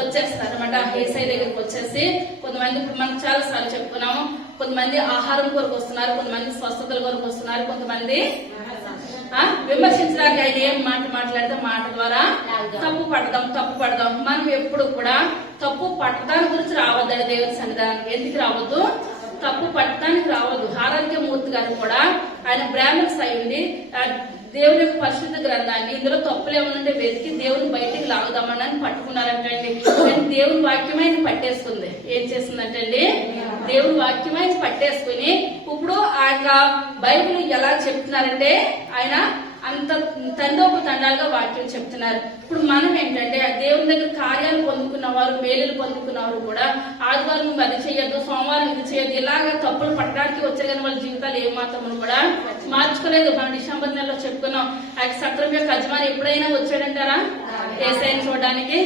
వచ్చేస్తారు అనమాట. యేసయ్య దగ్గరికి వచ్చేసి కొంతమంది ఇప్పుడు మనం చాలా సార్లు చెప్పుకున్నాము, కొంతమంది ఆహారం కొరకు వస్తున్నారు, కొంతమంది స్వస్థతల కొరకు వస్తున్నారు, కొంతమంది విమర్శించడానికి ఆయన ఏం మాట్లాడితే మాట ద్వారా తప్పు పడదాం. మనం ఎప్పుడు కూడా తప్పు పట్టడానికి గురించి రావద్దండి దేవుని సన్నిధానానికి. ఎందుకు రావద్దు? తప్పు పట్టడానికి రావద్దు. ఆరోగ్యమూర్తి గారు కూడా ఆయన బ్రాహ్మణ్స్ అయ్యింది దేవుని యొక్క పరిశుద్ధ గ్రంథాన్ని ఇందులో తప్పులు ఏమన్నా వెతికి దేవుని బయటికి లాగుదామని పట్టుకున్నారంటే దేవుని వాక్యమైన పట్టేసుకుంది. ఏం చేస్తుందంటే అండి దేవుని వాక్యమైన పట్టేసుకుని ఇప్పుడు ఆయన బైబిల్ ఎలా చెప్తున్నారంటే ఆయన అంత తండాలుగా వాక్యం చెప్తున్నారు. ఇప్పుడు మనం ఏంటంటే దేవుని దగ్గర కార్యాలు పొందుకున్న వారు, మేలులు పొందుకున్నవారు కూడా ఆదివారం నువ్వు అది చేయొద్దు, సోమవారం ఇది చేయొద్దు, ఇలాగ తప్పులు పట్టడానికి వచ్చారు. కానీ వాళ్ళ జీవితాలు ఏమాత్రం కూడా మార్చుకోలేదు. మనం డిసెంబర్ నెలలో చెప్పుకున్నాం. ఆ సత్రం యొక్క యజమాని ఎప్పుడైనా వచ్చాడంటారా యేసయ్యని చూడడానికి?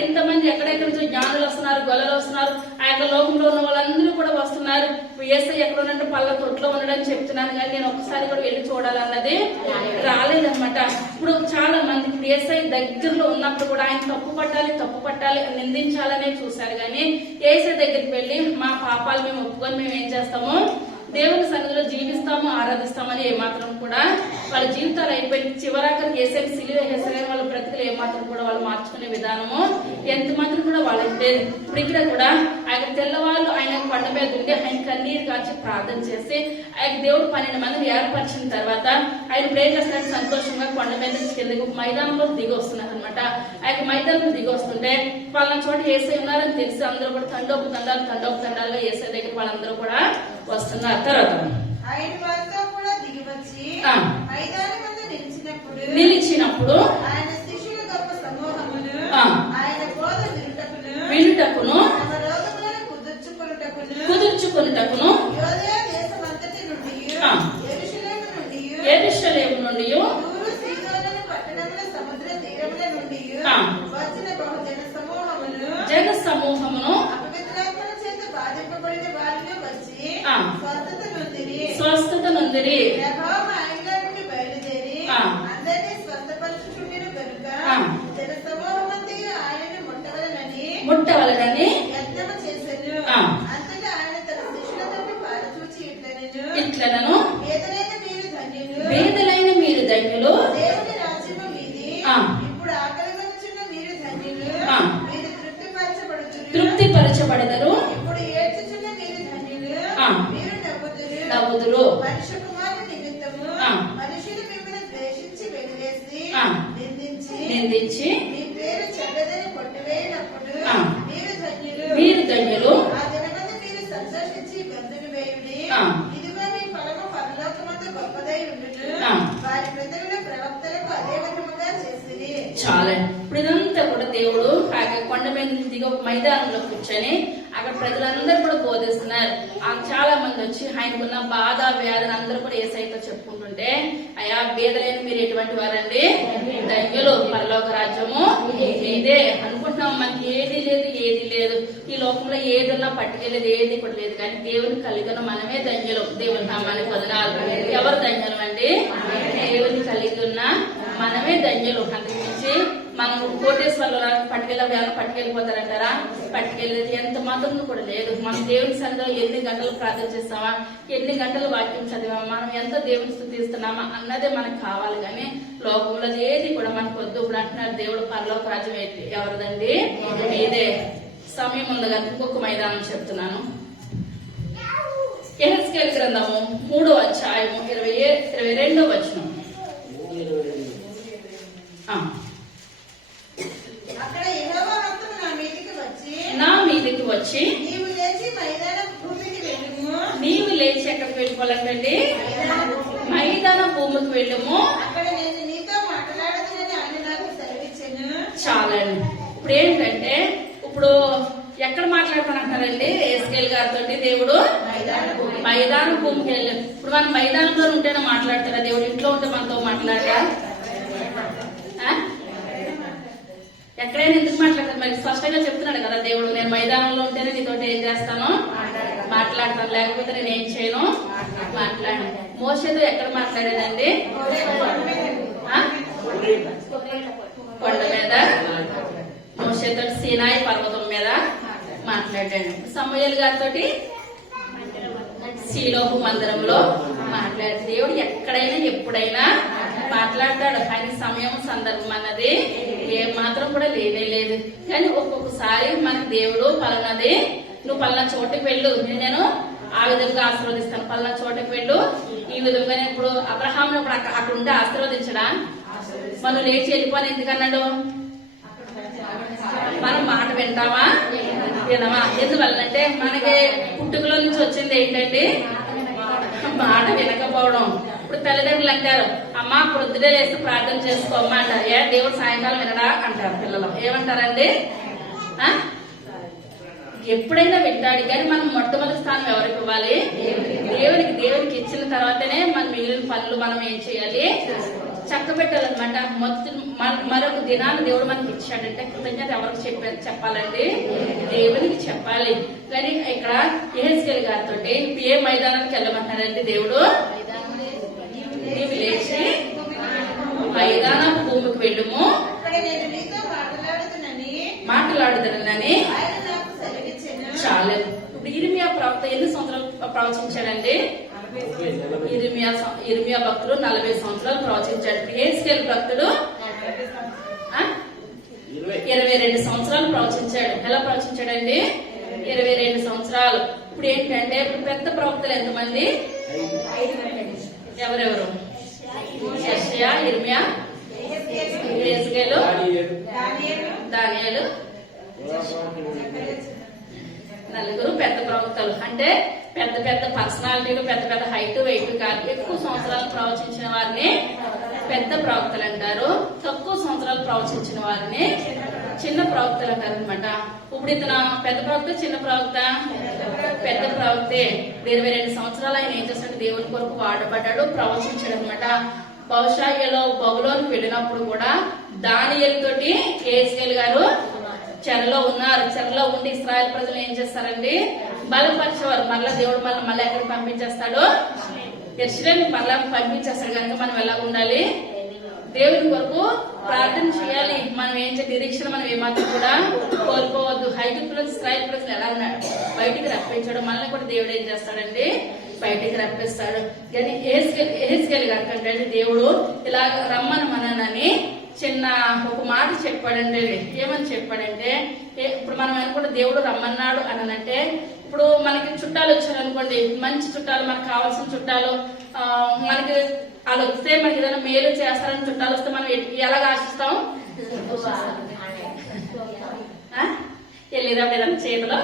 ఇంతమంది ఎక్కడెక్కడి నుంచి జ్ఞానులు వస్తున్నారు, గొల్లలు వస్తున్నారు, ఆ యొక్క లోకంలో ఉన్న వాళ్ళందరూ కూడా వస్తున్నారు. యేసయ్య ఎక్కడ ఉన్నట్టు పళ్ళ తొట్లో ఉండడని చెప్తున్నాను, కానీ నేను ఒక్కసారి కూడా వెళ్ళి చూడాలన్నది రాలేదన్నమాట. ఇప్పుడు చాలా మంది ఇప్పుడు యేసయ్య దగ్గరలో ఉన్నప్పుడు కూడా ఆయన తప్పు పట్టాలి నిందించాలనే చూశారు. కానీ యేసయ్య దగ్గరికి వెళ్ళి మా పాపాలు మేము ఒప్పుకొని మేము ఏం చేస్తాము? దేవుని సన్నిధిలో జీవిస్తాము, ఆరాధిస్తామని ఏమాత్రం కూడా వాళ్ళ జీవితాలు అయిపోయింది. చివరాకరికి యేసయ్య సిలువ వేసిన వాళ్ళ బ్రతుకులు ఏమాత్రం కూడా వాళ్ళు మార్చుకునే విధానము ఎంత మాత్రం కూడా వాళ్ళకి లేదు. ఇప్పుడు ఇక్కడ కూడా ఆయన తెల్లవాళ్ళు ఆయన కొండ మీద ఉండి ఆయన కన్నీరు కాచి ప్రార్థన చేసి ఆయన దేవుడు 12 మందిని ఏర్పరిచిన తర్వాత ఆయన ప్రేర్ చేస్తున్నట్టు సంతోషంగా కొండ మీద కిందకి మైదానంలో దిగి వస్తున్నారు అనమాట. ఆయన మైదానంలో దిగి వస్తుంటే వాళ్ళ చోట యేసయ్య ఉన్నారని తెలిసి అందరూ కూడా తండోపు-తండాలుగా యేసయ్య దగ్గర వాళ్ళందరూ కూడా వస్తున్నారు. తర్వాత నిలిచినప్పుడు ఆయన శిష్యుల గొప్ప సమూహమును ఆయన బోధ వినుటకును కుదుర్చుకొనుటకును యూదయ యెహోవా ఆయనలో నుండి బయలుదేరి ఆ. అందరినీ స్వస్థపరచుచుండెను గనుక ఆ. జనసమూహమంతయు ఆయనను ముట్టవలనని యత్నము చేసెను. ఆ. అంతటా ఆయన తన శిష్యులతోటి పారచూచి ఇట్లనెను, ఇట్లనను పేదలైన మీరు పేదలైన మీరు ధన్యులు, ధన్యులు, దేవుని రాజ్యము మీది. ఆ. ఇప్పుడు ఆకలిగొనుచున్న మీరు ధన్యులు, ఆ. మీరు తృప్తిపరచబడుదురు. తృప్తిపరచబడదరు, ఇప్పుడు ఏడ్చుచున్న మీరు ధన్యులు, ఆ. మీరు నవ్వుదురు. నవ్వుదురు. మనుష్య కుమారుని నిమిత్తము ఆ. మనుషులు మిమ్మల్ని ద్వేషించి వెలివేసి ఆ. నిందించి మీ పేరు చెడ్డదని కొట్టివేయనప్పుడు ఆ. మీరు ధన్యులు. మీరు ధన్యులు. ఆ దినమందు మీరు సంతోషించి గంతులు వేయుడి. ఆ. ఇదిగో మీ ఫలము పరలోకమందు గొప్పదై ఉండును. ఆ. వారి పితరుల ప్రవక్తలకు అదే విధముగా చేసిరి. చాలండి. ఇప్పుడు ఇదంతా కూడా దేవుడు ఆ కొండ మీద నుంచి దిగి ఒక మైదానంలో కూర్చొని అక్కడ ప్రజలందరూ కూడా బోధిస్తున్నారు. చాలా మంది వచ్చి ఆయనకున్న బాధ వేదన అందరూ కూడా ఏసైతో చెప్పుకుంటుంటే, అయ్యా బీదలైన మీరు ఎటువంటి వారండి? ధన్యులు, పరలోక రాజ్యము ఇదే. అనుకుంటున్నాం మనకి ఏది లేదు ఈ లోకంలో ఏది ఉన్నా పట్టుకెళ్ళేది ఏది కూడా లేదు, కానీ దేవుని కలిగిన మనమే ధన్యులు. దేవుని నామానికి వదనాలు. ఎవరు ధన్యులు అండి? దేవుని కలిగి ఉన్న మనమే ధన్యులు. అంతకుమించి మనం కోటేశ్వర్లో పట్టుకెళ్ళిపోతారంటారా? పట్టుకెళ్ళేది ఎంత మాత్రం కూడా లేదు. మనం దేవుని సన్నిధిలో ఎన్ని గంటలు ప్రార్థన చేస్తామా, ఎన్ని గంటలు వాక్యం చదివామా, మనం ఎంత దేవుని స్తుతిస్తున్నామా అన్నదే మనకు కావాలి. కానీ లోకంలో ఏది కూడా మనకు వద్దు. ఇప్పుడు అంటున్నారు దేవుడు పరలోక రాజ్యం ఎవరిదండి? ఇదే. సమయం ఉంది కదా, ఇంకొక మైదానం చెప్తున్నాను. యెహెజ్కేలు గ్రంథము 3వ అధ్యాయము 22వ వచనం. అక్కడ యెహోవా హస్తము నా మీదకి వచ్చి నీవు లేచి మైదాన భూమికి వెళ్ళుము. నీవు లేచి ఎక్కడికి వెళ్ళిపోవాలంటే మైదాన భూమికి వెళ్ళము. అక్కడ నేను నీతో మాట్లాడదునని ఆయన నాకు సెలవిచ్చెను. చాలండి. ఇప్పుడు ఏంటంటే ఇప్పుడు ఎక్కడ మాట్లాడుతానంటున్నారండి? యెహెజ్కేలు గారితో దేవుడు మైదాన భూమికి వెళ్ళాం. ఇప్పుడు మనం మైదానంలో ఉంటేనే మాట్లాడతారా? దేవుడు ఇంట్లో ఉంటే మనతో మాట్లాడరా? ఎక్కడైనా ఎందుకు మాట్లాడతారు? మరి స్పష్టంగా చెప్తున్నాడు కదా దేవుడు, నేను మైదానంలో ఉంటేనే నీతో ఏం చేస్తాను? మాట్లాడతాను, లేకపోతే నేను ఏం చేయను? మాట్లాడను. మోషేతో ఎక్కడ మాట్లాడేదండి? కొండ మీద. మోషేతో సీనాయి పర్వతం మీద మాట్లాడాడు. సమూయేలు గారితో శీలోహు మందిరంలో మాట్లాడాడు. దేవుడు ఎక్కడైనా ఎప్పుడైనా మాట్లాడతాడు. ఆయన సమయం సందర్భం అన్నది ఏ మాత్రం కూడా లేనే లేదు. కానీ ఒక్కొక్కసారి మనకి దేవుడు పలానది, నువ్వు పలానా చోటుకి వెళ్ళు, నేను ఆ విధంగా ఆశీర్వదిస్తాను, పలానా చోటుకి వెళ్ళు ఈ విధంగా. ఇప్పుడు అబ్రహాం అక్కడ ఉంటే ఆశీర్వదించడా? మనం లేచి వెళ్ళిపోని ఎందుకన్నాడు? మనం మాట వింటామా వినమా? ఎందువల్లంటే మనకి పుట్టుకలో నుంచి వచ్చింది ఏంటండి? మాట వినకపోవడం. ఇప్పుడు తల్లిదండ్రులు అంటారు, అమ్మ ప్రొద్దుడే లేసి ప్రార్థన చేసుకోమ్మా అంటారు. ఏ దేవుడు సాయంకాలం వినడా అంటారు పిల్లలు. ఏమంటారండి? ఎప్పుడైనా వింటాడు, కానీ మనం మొట్టమొదటి స్థానం ఎవరికి ఇవ్వాలి? దేవునికి. దేవునికి ఇచ్చిన తర్వాతనే మన మిగిలిన పనులు మనం ఏం చేయాలి? చక్క పెట్టాలన్నమాట. మరొక దినాన్ని దేవుడు మనకి ఇచ్చాడంటే కృతజ్ఞత ఎవరికి చెప్పాలండి? దేవునికి చెప్పాలి. కానీ ఇక్కడ యెహెజ్కేలు గారితో ఏ మైదానానికి వెళ్ళమంటారండి దేవుడు? నీవు లేచి మైదాన భూమికి వెళ్ళుము, మాట్లాడుదనని చాలేదు. ఇప్పుడు ఇర్మియా ప్రవక్త ఎన్ని సంవత్సరాలు ప్రవచించాడండి? ఇర్మియా భక్తుడు 40 సంవత్సరాలు ప్రవచించాడు. యెహెజ్కేలు భక్తుడు 22 సంవత్సరాలు ప్రవచించాడు. ఎలా ప్రవచించాడండి? 22 సంవత్సరాలు. ఇప్పుడు ఏంటంటే ఇప్పుడు పెద్ద ప్రవక్తలు ఎంతమంది? ఎవరెవరు? యెషయా, ఇర్మియా, యెహెజ్కేలు, దానియేలు, నలుగురు పెద్ద ప్రవక్తలు. అంటే పెద్ద పెద్ద పర్సనాలిటీలు, పెద్ద పెద్ద హైట్ వెయిట్ కాదు. ఎక్కువ సంవత్సరాలు ప్రవచించిన వారిని పెద్ద ప్రవక్తలు అంటారు. తక్కువ సంవత్సరాలు ప్రవచించిన వారిని చిన్న ప్రవక్తలు అంటారు అనమాట. ఇప్పుడు ఇతను పెద్ద ప్రవక్త, చిన్న ప్రవక్త? పెద్ద ప్రవక్తే. 22 సంవత్సరాలు ఆయన ఏం చేస్తాడు? దేవుని కొరకు వాడబడ్డాడు, ప్రవచించాడు అనమాట. బహుశా బబులోనికి వెళ్ళినప్పుడు కూడా దానియేలుతోటి యెహెజ్కేలు గారు చెరలో ఉన్నారు. చెరలో ఉండి ఇశ్రాయేల్ ప్రజలు ఏం చేస్తారండి? బలపరిచేవారు. మళ్ళా దేవుడు మళ్ళీ ఎక్కడికి పంపించేస్తాడు? యెరూషలేము పరలోకం పంపించేస్తాడు కనుక మనం ఎలా ఉండాలి? దేవుని కొరకు ప్రార్థన చేయాలి. మనం ఏం నిరీక్షణ మనం ఏమాత్రం కూడా కోల్పోవద్దు. ఐగుప్తుల ఇశ్రాయేలు ప్రజలు ఎలా ఉన్నాడు? బయటికి రప్పించాడు. మనల్ని కూడా దేవుడు ఏం చేస్తాడండి? బయటికి రప్పిస్తాడు. కానీ ఎహెజ్కేలు గారికంటే దేవుడు ఇలా రమ్మని మనని చిన్న ఒక మాట చెప్పాడండి. ఏమని చెప్పాడంటే, ఇప్పుడు మనం అనుకుంటే దేవుడు రమ్మన్నాడు అని అంటే, ఇప్పుడు మనకి చుట్టాలు వచ్చారు అనుకోండి, మంచి చుట్టాలు, మనకు కావాల్సిన చుట్టాలు, మనకి వాళ్ళు వస్తే మనకి ఏదైనా మేలు చేస్తారని చుట్టాలు వస్తే మనం ఎలాగ ఆశిస్తాం? వెళ్ళేటప్పుడు ఏదైనా చేతిలో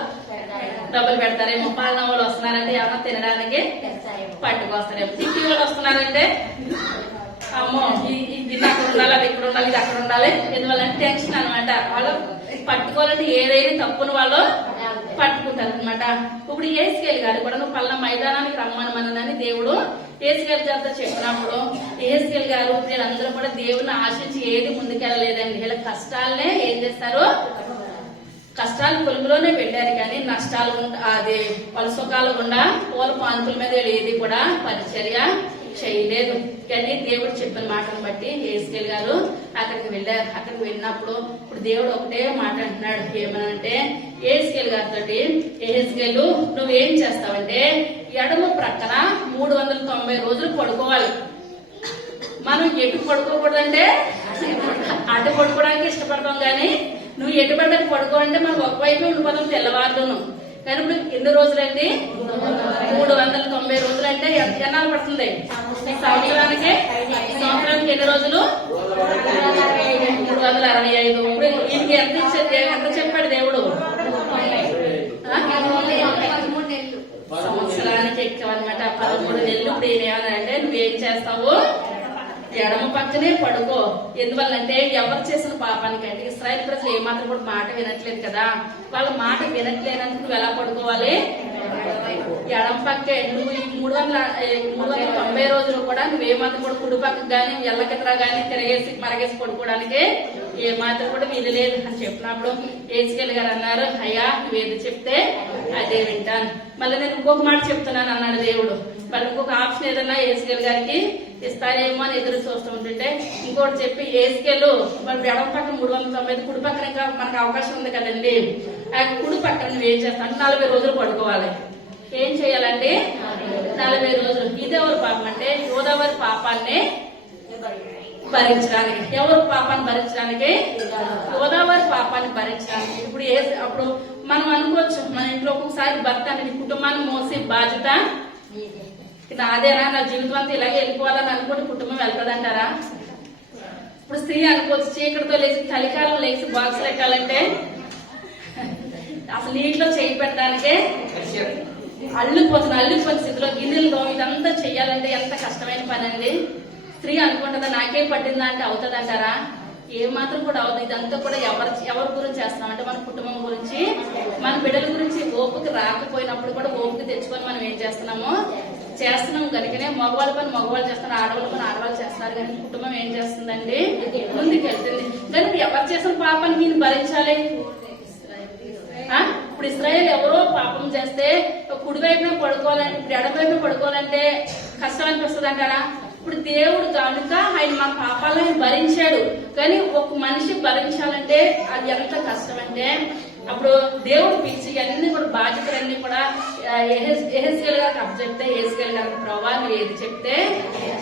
డబ్బులు పెడతారేమో. పాలన వాళ్ళు వస్తున్నారంటే ఏమన్నా తినడానికి పట్టుకొస్తారేమో. తిట్టి వాళ్ళు వస్తున్నారంటే అమ్మో ఇది అక్కడ ఉండాలి, అది ఇక్కడ ఉండాలి, ఇది అక్కడ ఉండాలి. ఎందువల్లంటే టెన్షన్ అనమాట. వాళ్ళు పట్టుకోవాలంటే ఏదైనా తప్పును వాళ్ళు పట్టుకుంటారు అనమాట. ఇప్పుడు ఎహెజ్కేలు గారు కూడా నువ్వు పలానా మైదానానికి రమ్మనమని దేవుడు ఎహెజ్కేలు గారితో చెప్పినప్పుడు ఎహెజ్కేలు గారు వీళ్ళందరూ కూడా దేవుని ఆశించి ఏది ముందుకెళ్ళలేదండి. వీళ్ళ కష్టాలనే ఏం చేస్తారు? కష్టాలు కొలుగులోనే వెళ్ళారు కానీ నష్టాలు అది వాళ్ళ సుఖాలు గుండా పూల పాన్పుల మీద ఏది కూడా పరిచర్య చేయలేదు. కానీ దేవుడు చెప్పిన మాటను బట్టి ఎహెజ్కేలు గారు అక్కడికి వెళ్ళారు. అక్కడికి వెళ్ళినప్పుడు ఇప్పుడు దేవుడు ఒకటే మాట అంటున్నాడు. ఏమనంటే ఎహెజ్కేలు గారితో, ఎహెజ్కేలు నువ్వేం చేస్తావంటే ఎడమ ప్రక్కన 390 రోజులు పడుకోవాలి. మనం ఎటు పడుకోకూడదంటే అటు పడుకోవడానికి ఇష్టపడతాం కానీ నువ్వు ఎటు పడ్డానికి పడుకోవాలంటే మనం ఒకవైపు ఉండిపోతాం తెల్లవారులోను. కానీ ఇప్పుడు ఎన్ని రోజులండి? 390 రోజులు అంటే ఎన్నాళ్ళు పడుతుంది? సంవత్సరానికి ఎన్ని రోజులు? 365. ఇప్పుడు వీటికి ఎంత చెప్పాడు దేవుడు? సంవత్సరానికి ఎక్కువ అనమాట. 13 నెలలు. ఇప్పుడు ఏమన్నాడంటే నువ్వేం చేస్తావు? ఎడమ పక్కనే పడుకో. ఎందువల్లంటే ఎవరు చేసిన పాపానికంటే ఇశ్రాయేలు ప్రజలు ఏమాత్రం కూడా మాట వినట్లేదు కదా. వాళ్ళ మాట వినట్లేనందుకు నువ్వు ఎలా పడుకోవాలి? ఎడమ పక్కే. నువ్వు ఈ 390 రోజులు కూడా నువ్వేమాత్రం కూడా కుడి పక్కకు గానీ ఎల్లకితరా గానీ తిరగేసి మరగేసి పడుకోవడానికి ఏమాత్రం కూడా వీలు లేదు అని చెప్పినప్పుడు ఎహెజ్కేలు గారు అన్నారు, అయ్యా నువ్వేది చెప్తే అదే వింటాను. మళ్ళీ నేను ఇంకొక మాట చెప్తున్నాను అన్నాడు దేవుడు. మళ్ళీ ఇంకొక ఆప్షన్ ఏదన్నా ఎహెజ్కేలు గారికి ఇస్తారేమో అని ఎదురు చూస్తూ ఉంటుంటే ఇంకోటి చెప్పి ఎహెజ్కేలు మరి ఎడమ పక్కన 390, కుడి పక్కన ఇంకా మనకు అవకాశం ఉంది కదండి. ఆ కుడి పక్కన నువ్వేం చేస్తాను? 40 రోజులు పడుకోవాలి. ఏం చేయాలండి? 40 రోజులు. ఇదెవరు పాపం అంటే యోదావరి పాపాన్ని భరించడానికి. ఎవరు పాపాన్ని భరించడానికి? గోదావరి పాపాన్ని భరించడానికి. అప్పుడు మనం అనుకోవచ్చు, మన ఇంట్లో ఒక్కొక్కసారి భర్త అనేది కుటుంబాన్ని మోసే బాధ్యత నాదేనా, నా జీవితం అంతా ఇలాగే వెళ్ళిపోవాలని అనుకుంటే కుటుంబం వెళ్తుందంటారా? ఇప్పుడు స్త్రీ అనుకోవచ్చు, చీకటితో లేచి చలికాలం లేచి బాక్సులు ఎక్కాలంటే అసలు నీటిలో చేయి పెట్టడానికే అల్లుకుపోతున్న స్థితిలో గిన్నెలు ఇదంతా చెయ్యాలంటే ఎంత కష్టమైన పని అండి. స్త్రీ అనుకుంటుందా నాకేం పట్టిందా అంటే అవుతుందంటారా? ఏమాత్రం కూడా అవుతుంది. ఇదంతా కూడా ఎవరి గురించి చేస్తున్నాం అంటే మన కుటుంబం గురించి, మన బిడ్డల గురించి. ఓపిక రాకపోయినప్పుడు కూడా ఓపిక తెచ్చుకొని మనం ఏం చేస్తున్నాము కనుకనే మగవాళ్ళ పని మగవాళ్ళు చేస్తున్నారు, ఆడవాళ్ళ పని ఆడవాళ్ళు చేస్తున్నారు. కానీ కుటుంబం ఏం చేస్తుందండి? ముందుకెళ్తుంది. కానీ ఎవరు చేసిన పాపానికి ఈయన భరించాలి. ఇప్పుడు ఇశ్రాయేలు ఎవరో పాపం చేస్తే కుడివైపున పడుకోవాలంటే, ఇప్పుడు ఎడమవైపున పడుకోవాలంటే కష్టం అనిపిస్తుంది అంటారా? ఇప్పుడు దేవుడు కనుక ఆయన మా పాపాలను ఆయన భరించాడు. కానీ ఒక మనిషి భరించాలంటే అది ఎంత కష్టం అంటే అప్పుడు దేవుడు పిలిచి అన్ని కూడా బాధ్యతలన్నీ కూడా ఎహెజ్కేలు గారికి అప్పచెప్తే ఎహెజ్కేలు గారికి ప్రభా నువ్వు ఏది చెప్తే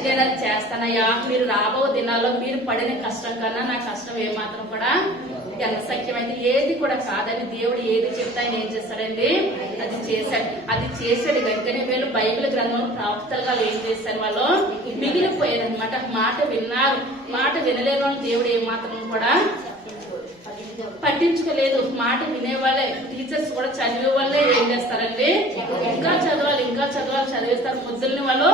నేను అది చేస్తానయ్యా. మీరు రాబో దినాల్లో మీరు పడిన కష్టం కన్నా నా కష్టం ఏమాత్రం కూడా ఎంత సఖ్యమైతే ఏది కూడా కాదని దేవుడు ఏది చెప్తే ఆయన ఏం చేస్తాడండి? అది చేశాడు కనుకనే వీళ్ళు బైబిల్ గ్రంథంలో ప్రవక్తలుగా ఏం చేశారు? వాళ్ళు మిగిలిపోయారు అనమాట. మాట విన్నారు. మాట వినలేని వాళ్ళు దేవుడు ఏమాత్రం కూడా పట్టించుకోలేదు. మాట వినేవాళ్ళే, టీచర్స్ కూడా చదివే వాళ్ళే ఏం చేస్తారండి? ఇంకా చదవాలి చదివేస్తారు. ముద్దుల్ని వాళ్ళు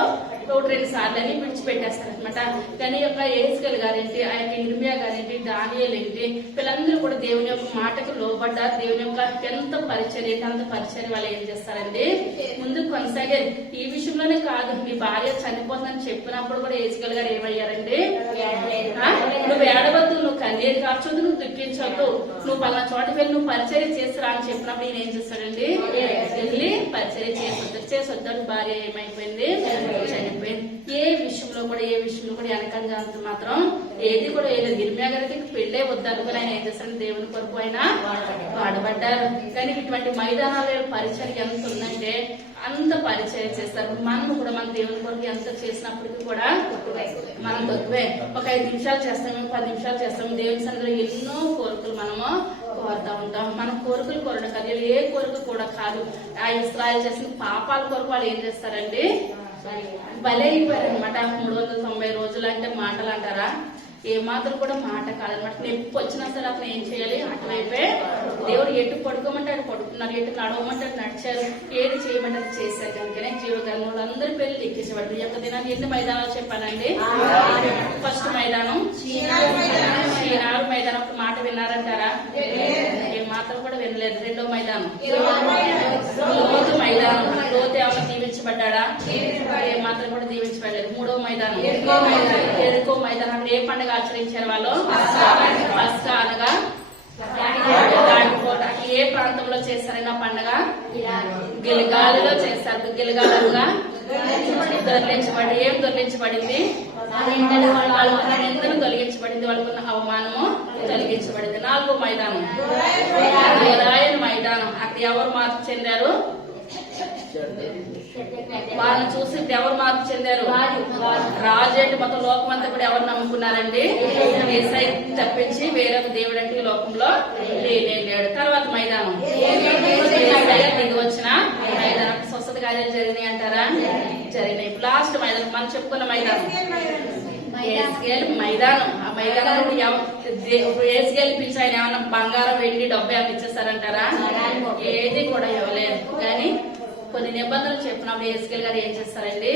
1-2 సార్లు అని విడిచిపెట్టేస్తారు అనమాట. కానీ యొక్క ఎహెజ్కేలు గారేంటి, ఆయన ఇర్మియా గారేంటి, దానియేలు ఏంటి, వీళ్ళందరూ కూడా దేవుని యొక్క మాటకు లోబడ్డారు. దేవుని యొక్క ఎంత పరిచర్య వాళ్ళు ఏం చేస్తారండి? ముందు కొనసాగేది. ఈ విషయంలోనే కాదు, మీ భార్య చనిపోతుందని చెప్పినప్పుడు కూడా ఎహెజ్కేలు గారు ఏమయ్యారండి? నువ్వు ఏడవద్దు, నువ్వు కన్నీరు కార్చొద్దు, నువ్వు దుఃఖించొద్దు, నువ్వు పలానా చోటకి వెళ్ళి నువ్వు పరిచర్య చేసిరా అని చెప్పినప్పుడు ఈయన ఏం చేస్తాడండి, వెళ్ళి పరిచర్య చేసి వద్దాడు. భార్య ఏమైపోయింది, చనిపోయింది. ఏ విషయంలో కూడా వెనకంగా అంత మాత్రం ఏది కూడా వేయలేదు. గిరిమియా గారికి పెళ్ళే వద్దనుకుని ఆయన ఏం చేస్తాడు, దేవుని కొరకు ఆయన వాడబడ్డారు. కానీ ఇటువంటి మైదానాల పరిచయం ఎంత ఉందంటే అంత పరిచయం చేస్తారు. మనం కూడా మన దేవుని కొరకు ఎంత చేసినప్పటికీ కూడా మనం తక్కువే. ఒక 5 నిమిషాలు చేస్తాము, 10 నిమిషాలు చేస్తాము. దేవుని సన్నిధిలో ఎన్నో కోరికలు మనము కోరుతా ఉంటాం. మన కోరికలు కోరడం కాదు, ఏ కోరిక కూడా కాదు. ఆ ఇశ్రాయేలు చేసిన పాపాల కొరకు వాళ్ళు ఏం చేస్తారండి, బలి అయిపోయారు అనమాట. 390 రోజులు అంటే మాటలు అంటారా, ఏ మాత్రం కూడా మాట కాదనమాట. నొప్పి వచ్చినా సరే అతను ఏం చేయాలి, అటువైపే దేవుడు ఎటు పడుకోమంటే అటు పడుకున్నారు, ఎటు నడవమంటే అటు నడిచారు, ఏది చేయమంటే అది చేశారు. కనుకనే జీవగ్రంథంలో అందరి పెళ్లి ఎక్కించబడి ఈ యొక్క దినాన్ని ఎన్ని మైదానాలు చెప్పానండి. ఫస్ట్ మైదానం శ్రీనారు మైదానం. మాట విన్నారంటారా, ఏ మాత్రం కూడా వినలేదు. రెండో మైదానం లోతు మైదానం. లోతు ఏమైనా దీవించబడ్డా, ఏ మాత్రం కూడా దీవించబడలేదు. మూడో మైదానం ఎరుకో మైదానం. అక్కడ ఏ పండుగ ఆచరించారు వాళ్ళు, పస్కా అనగా ఏ ప్రాంతంలో చేస్తారైనా పండుగ, గిల్గాలులో చేస్తారు. గిల్గాల్ అనగా దొరికించబడి, ఏం దొరికించబడింది, నిందను తొలగించబడింది, వాళ్ళకున్న అవమానము తొలగించబడింది. 4వ మైదానం రాయని మైదానం. అక్కడ ఎవరు మార్పు చెందారు, వాళ్ళని చూసి ఎవరు మార్పు చెందారు, రాజు అంటే మొత్తం లోకం అంతా కూడా ఎవరు నమ్ముకున్నారండి, యేసయ్య తప్పించి వేరే దేవుడు అంటే ఈ లోకంలో లేడు. తర్వాత మైదానం యేసయ్య దిగి వచ్చిన మైదానం. స్వస్థత కార్యాలు జరిగినాయి అంటారా, జరిగినాయి. లాస్ట్ మైదానం మనం చెప్పుకున్న మైదానం మైదానం. ఆ మైదానంలో ఏసుకెళ్ళి పిలిచి ఆయన ఏమన్నా బంగారం, వెండి, డబ్బు ఏమైనా ఇచ్చేస్తారంటారా, ఏది కూడా ఇవ్వలేదు. కానీ కొన్ని నిబంధనలు చెప్పినప్పుడు ఏసుకెళ్ళి గారు ఏం చేస్తారండి,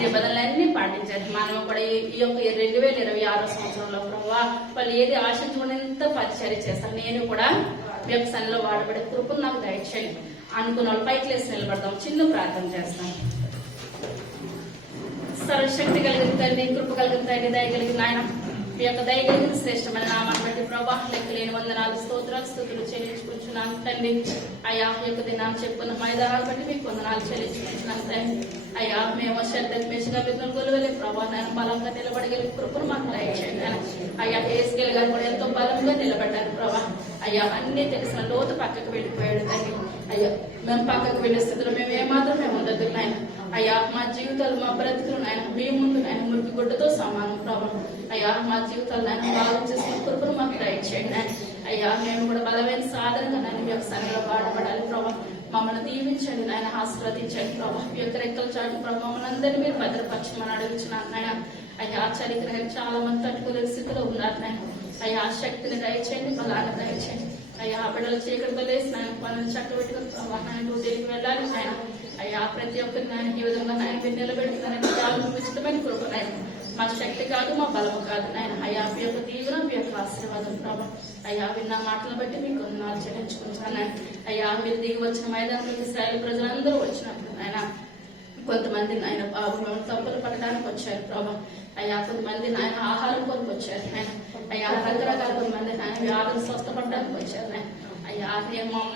నిబంధనలన్నీ పాటించారు. మనం కూడా ఈ యొక్క 2026 సంవత్సరంలో ప్రభావ వాళ్ళు ఏది ఆశించుకునేంత పరిచర్య చేస్తారు. నేను కూడా మీ యొక్క సన్నిలో వాడబడే కృపను నాకు దయచేయండి. అనుకున్న వాళ్ళు పైకి లేసి నిలబడదాం, చిన్న ప్రార్థన చేస్తాం. సర్వశక్తి కలిగిన తండ్రి, కృప కలిగిన తండ్రి, దయ కలిగిన ఆయన, మీ యొక్క దయ కలిగిన శ్రేష్టమైన నామాన్ని బట్టి ప్రభా లెక్కలేని వందనాలు, స్తోత్రాలు, స్తుతులు చెల్లించుకుంటున్నాను తండ్రి. అయ్యా ఈ యొక్క దినాన్ని చెప్పుకున్న మైదానాలు బట్టి మీకు వందనాలు చెల్లించుకుంటున్నాను తండ్రి. అయ్యా మేము శ్రద్ధగా కొలువలే ప్రభా నేను బలంగా నిలబడగలిగే కృపను మాకు దయచేయండి. అయ్యా ఏసుకెళ్ళి గారు కూడా ఎంతో బలంగా నిలబడ్డారు ప్రభా. అయ్యా అన్ని తెలిసిన లోతు పక్కకు వెళ్ళిపోయాడు తండ్రి. అయ్యా మేము పక్కకు వెళ్ళే స్థితిలో మేము ఏమాత్రం మేము ఉండదు నాయన. అయ్యా మా జీవితాలు, మా బ్రతుకులు నాయన మీ ముందు నాయన మురికి గుడ్డతో సమానం ప్రభా. అయ్యా మా జీవితాలు నాయన బాగు చేసిన కృపను మాకు దయచేయండి. అయ్యా మేము కూడా బలమైన సాధనగా నాయన మీ యొక్క సన్నిధిలో వాడబడాలి ప్రభా. మమ్మల్ని దీవించండి నాయన, ఆశీర్వదించండి ప్రభా. మీ యొక్క రెక్కల చాటు ప్రభా మమ్మల్ని అందరినీ మీరు భద్రపరచమని అడుగుతున్నాను నాయన. అయ్యా చరిత్ర చాలా మంది తట్టుకోలేని స్థితిలో ఉన్నారు నాయన. అయ్యా శక్తిని దయచేయండి, బలాన్ని దయచేయండి. అయ్యా బిడ్డలు చీకటితో లేసి నాయన పనులు చక్కబెట్టుకుని నాయన డ్యూటీకి వెళ్ళాలి నాయన. అయ్యా ప్రతి ఒక్కరిని ఆయన ఈ విధంగా నాయన మీరు నిలబెడుతున్నారని చాలా ఉచితమైన కృప నాయన. మా శక్తి కాదు, మా బలము కాదు నాయన. అయ్యా మీ యొక్క దీవెన, మీ యొక్క ఆశీర్వాదం ప్రభావం. అయ్యా విన్న మాటలను బట్టి మీకు వందనాలు చెల్లించుకుంటున్నాను. అయ్యా మీరు దిగి వచ్చిన మైదానంలోకి ఇశ్రాయేలు ప్రజలందరూ వచ్చినప్పుడు నాయన కొంతమంది నాయన తప్పులు పట్టడానికి వచ్చారు ప్రభా. అయ్యా కొంతమంది నాయన ఆహారం కొరకు వచ్చారు నాయన. అయ్యా రకరకాల కొంతమంది నాయన వ్యాధులు స్వస్థపడడానికి వచ్చారు నాయన. అయ్యా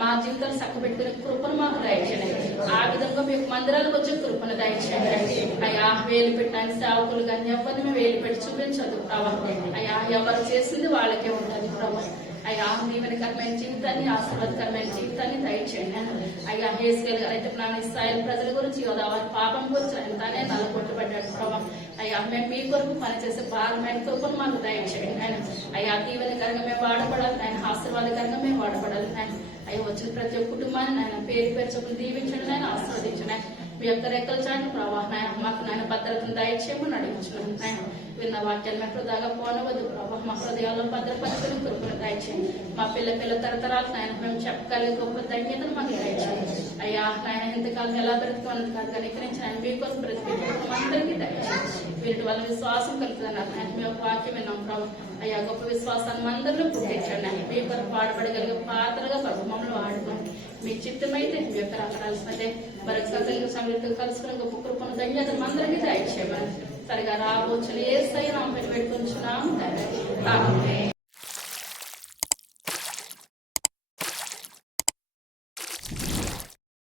మా జీవితాలు చక్కబెట్టుకునే కృపను మాకు దయచేయండి. ఆ విధంగా మీకు మందిరాలకు వచ్చే కృపను దయచేయండి. అయ్యా వేలు పెట్టడానికి సేవకులు కానీ ఎవరిని మేము వేలు పెట్టి చూపించదు ప్రభా. అయ్యా ఎవరు చేసింది వాళ్ళకే ఉంటుంది ప్రభా. అయ్యా దీవెనకరమైన జీవితాన్ని, ఆశీర్వాదకరమైన జీవితాన్ని దయచేయండి. అయ్యా హేస్కేల్ గారు అయితే నా ఇశ్రాయేలు ప్రజల గురించి వారి పాపం గురించి ఆయన తానే నలగొట్టబడ్డాడు ప్రభావం. అయ్యా మేము మీ కొరకు పనిచేసే భారమైన కృపను మాకు దయచేయండి ఆయన. అయ్యా దీవెనకరంగా మేము వాడపడాలి ఆయన, ఆశీర్వాదకరంగా మేము వాడపడాలి ఆయన. అయ్యా వచ్చిన ప్రతి ఒక్క కుటుంబాన్ని ఆయన పేరు పేరు చొప్పున దీవించండి ఆయన, ఆశీర్వదించండి. మీ యొక్క రెక్కల చాటు ప్రవాహం మాకు నాయన భద్రతను దయచేయమని అడుగుతున్నాను నాయన. విన్న వాక్యాన్ని మా హృదయగా పోనవద్దు ప్రభావ. మా హృదయాల్లో భద్రపరచని కృపను దయచేయండి. మా పిల్ల తరతరాలు నాయన మేము చెప్పగలిగే గొప్ప ధన్యతను మాకు దయచేయండి. అయ్యా నాయన ఎంతకాలం ఎలా బ్రతుకున్నది కాదు కానీ ఇక్కడి నుంచి ఆయన మీకోసం బ్రతికే అందరికీ దయచేయండి. వీటి వల్ల విశ్వాసం కలుగుతున్నారు నాయన. మీ యొక్క వాక్యం విన్నాం ప్రభావ. అయ్యా గొప్ప విశ్వాసాన్ని అందరిలో పుట్టించండి. మీ కొరకు పాడుపడగలిగే పాత్రగా ప్రభావంలో ఆడుకోండి. మీ చిత్తమైతే మీ యొక్క రాకడాల్సినదే మరొక సంగతి కలుసుకుని గొప్ప కృపను ధన్యతను అందరికీ దయచేయమని సరిగా రాబోచుని యేసయ్య నామమున పెట్టుకుంటున్నాము.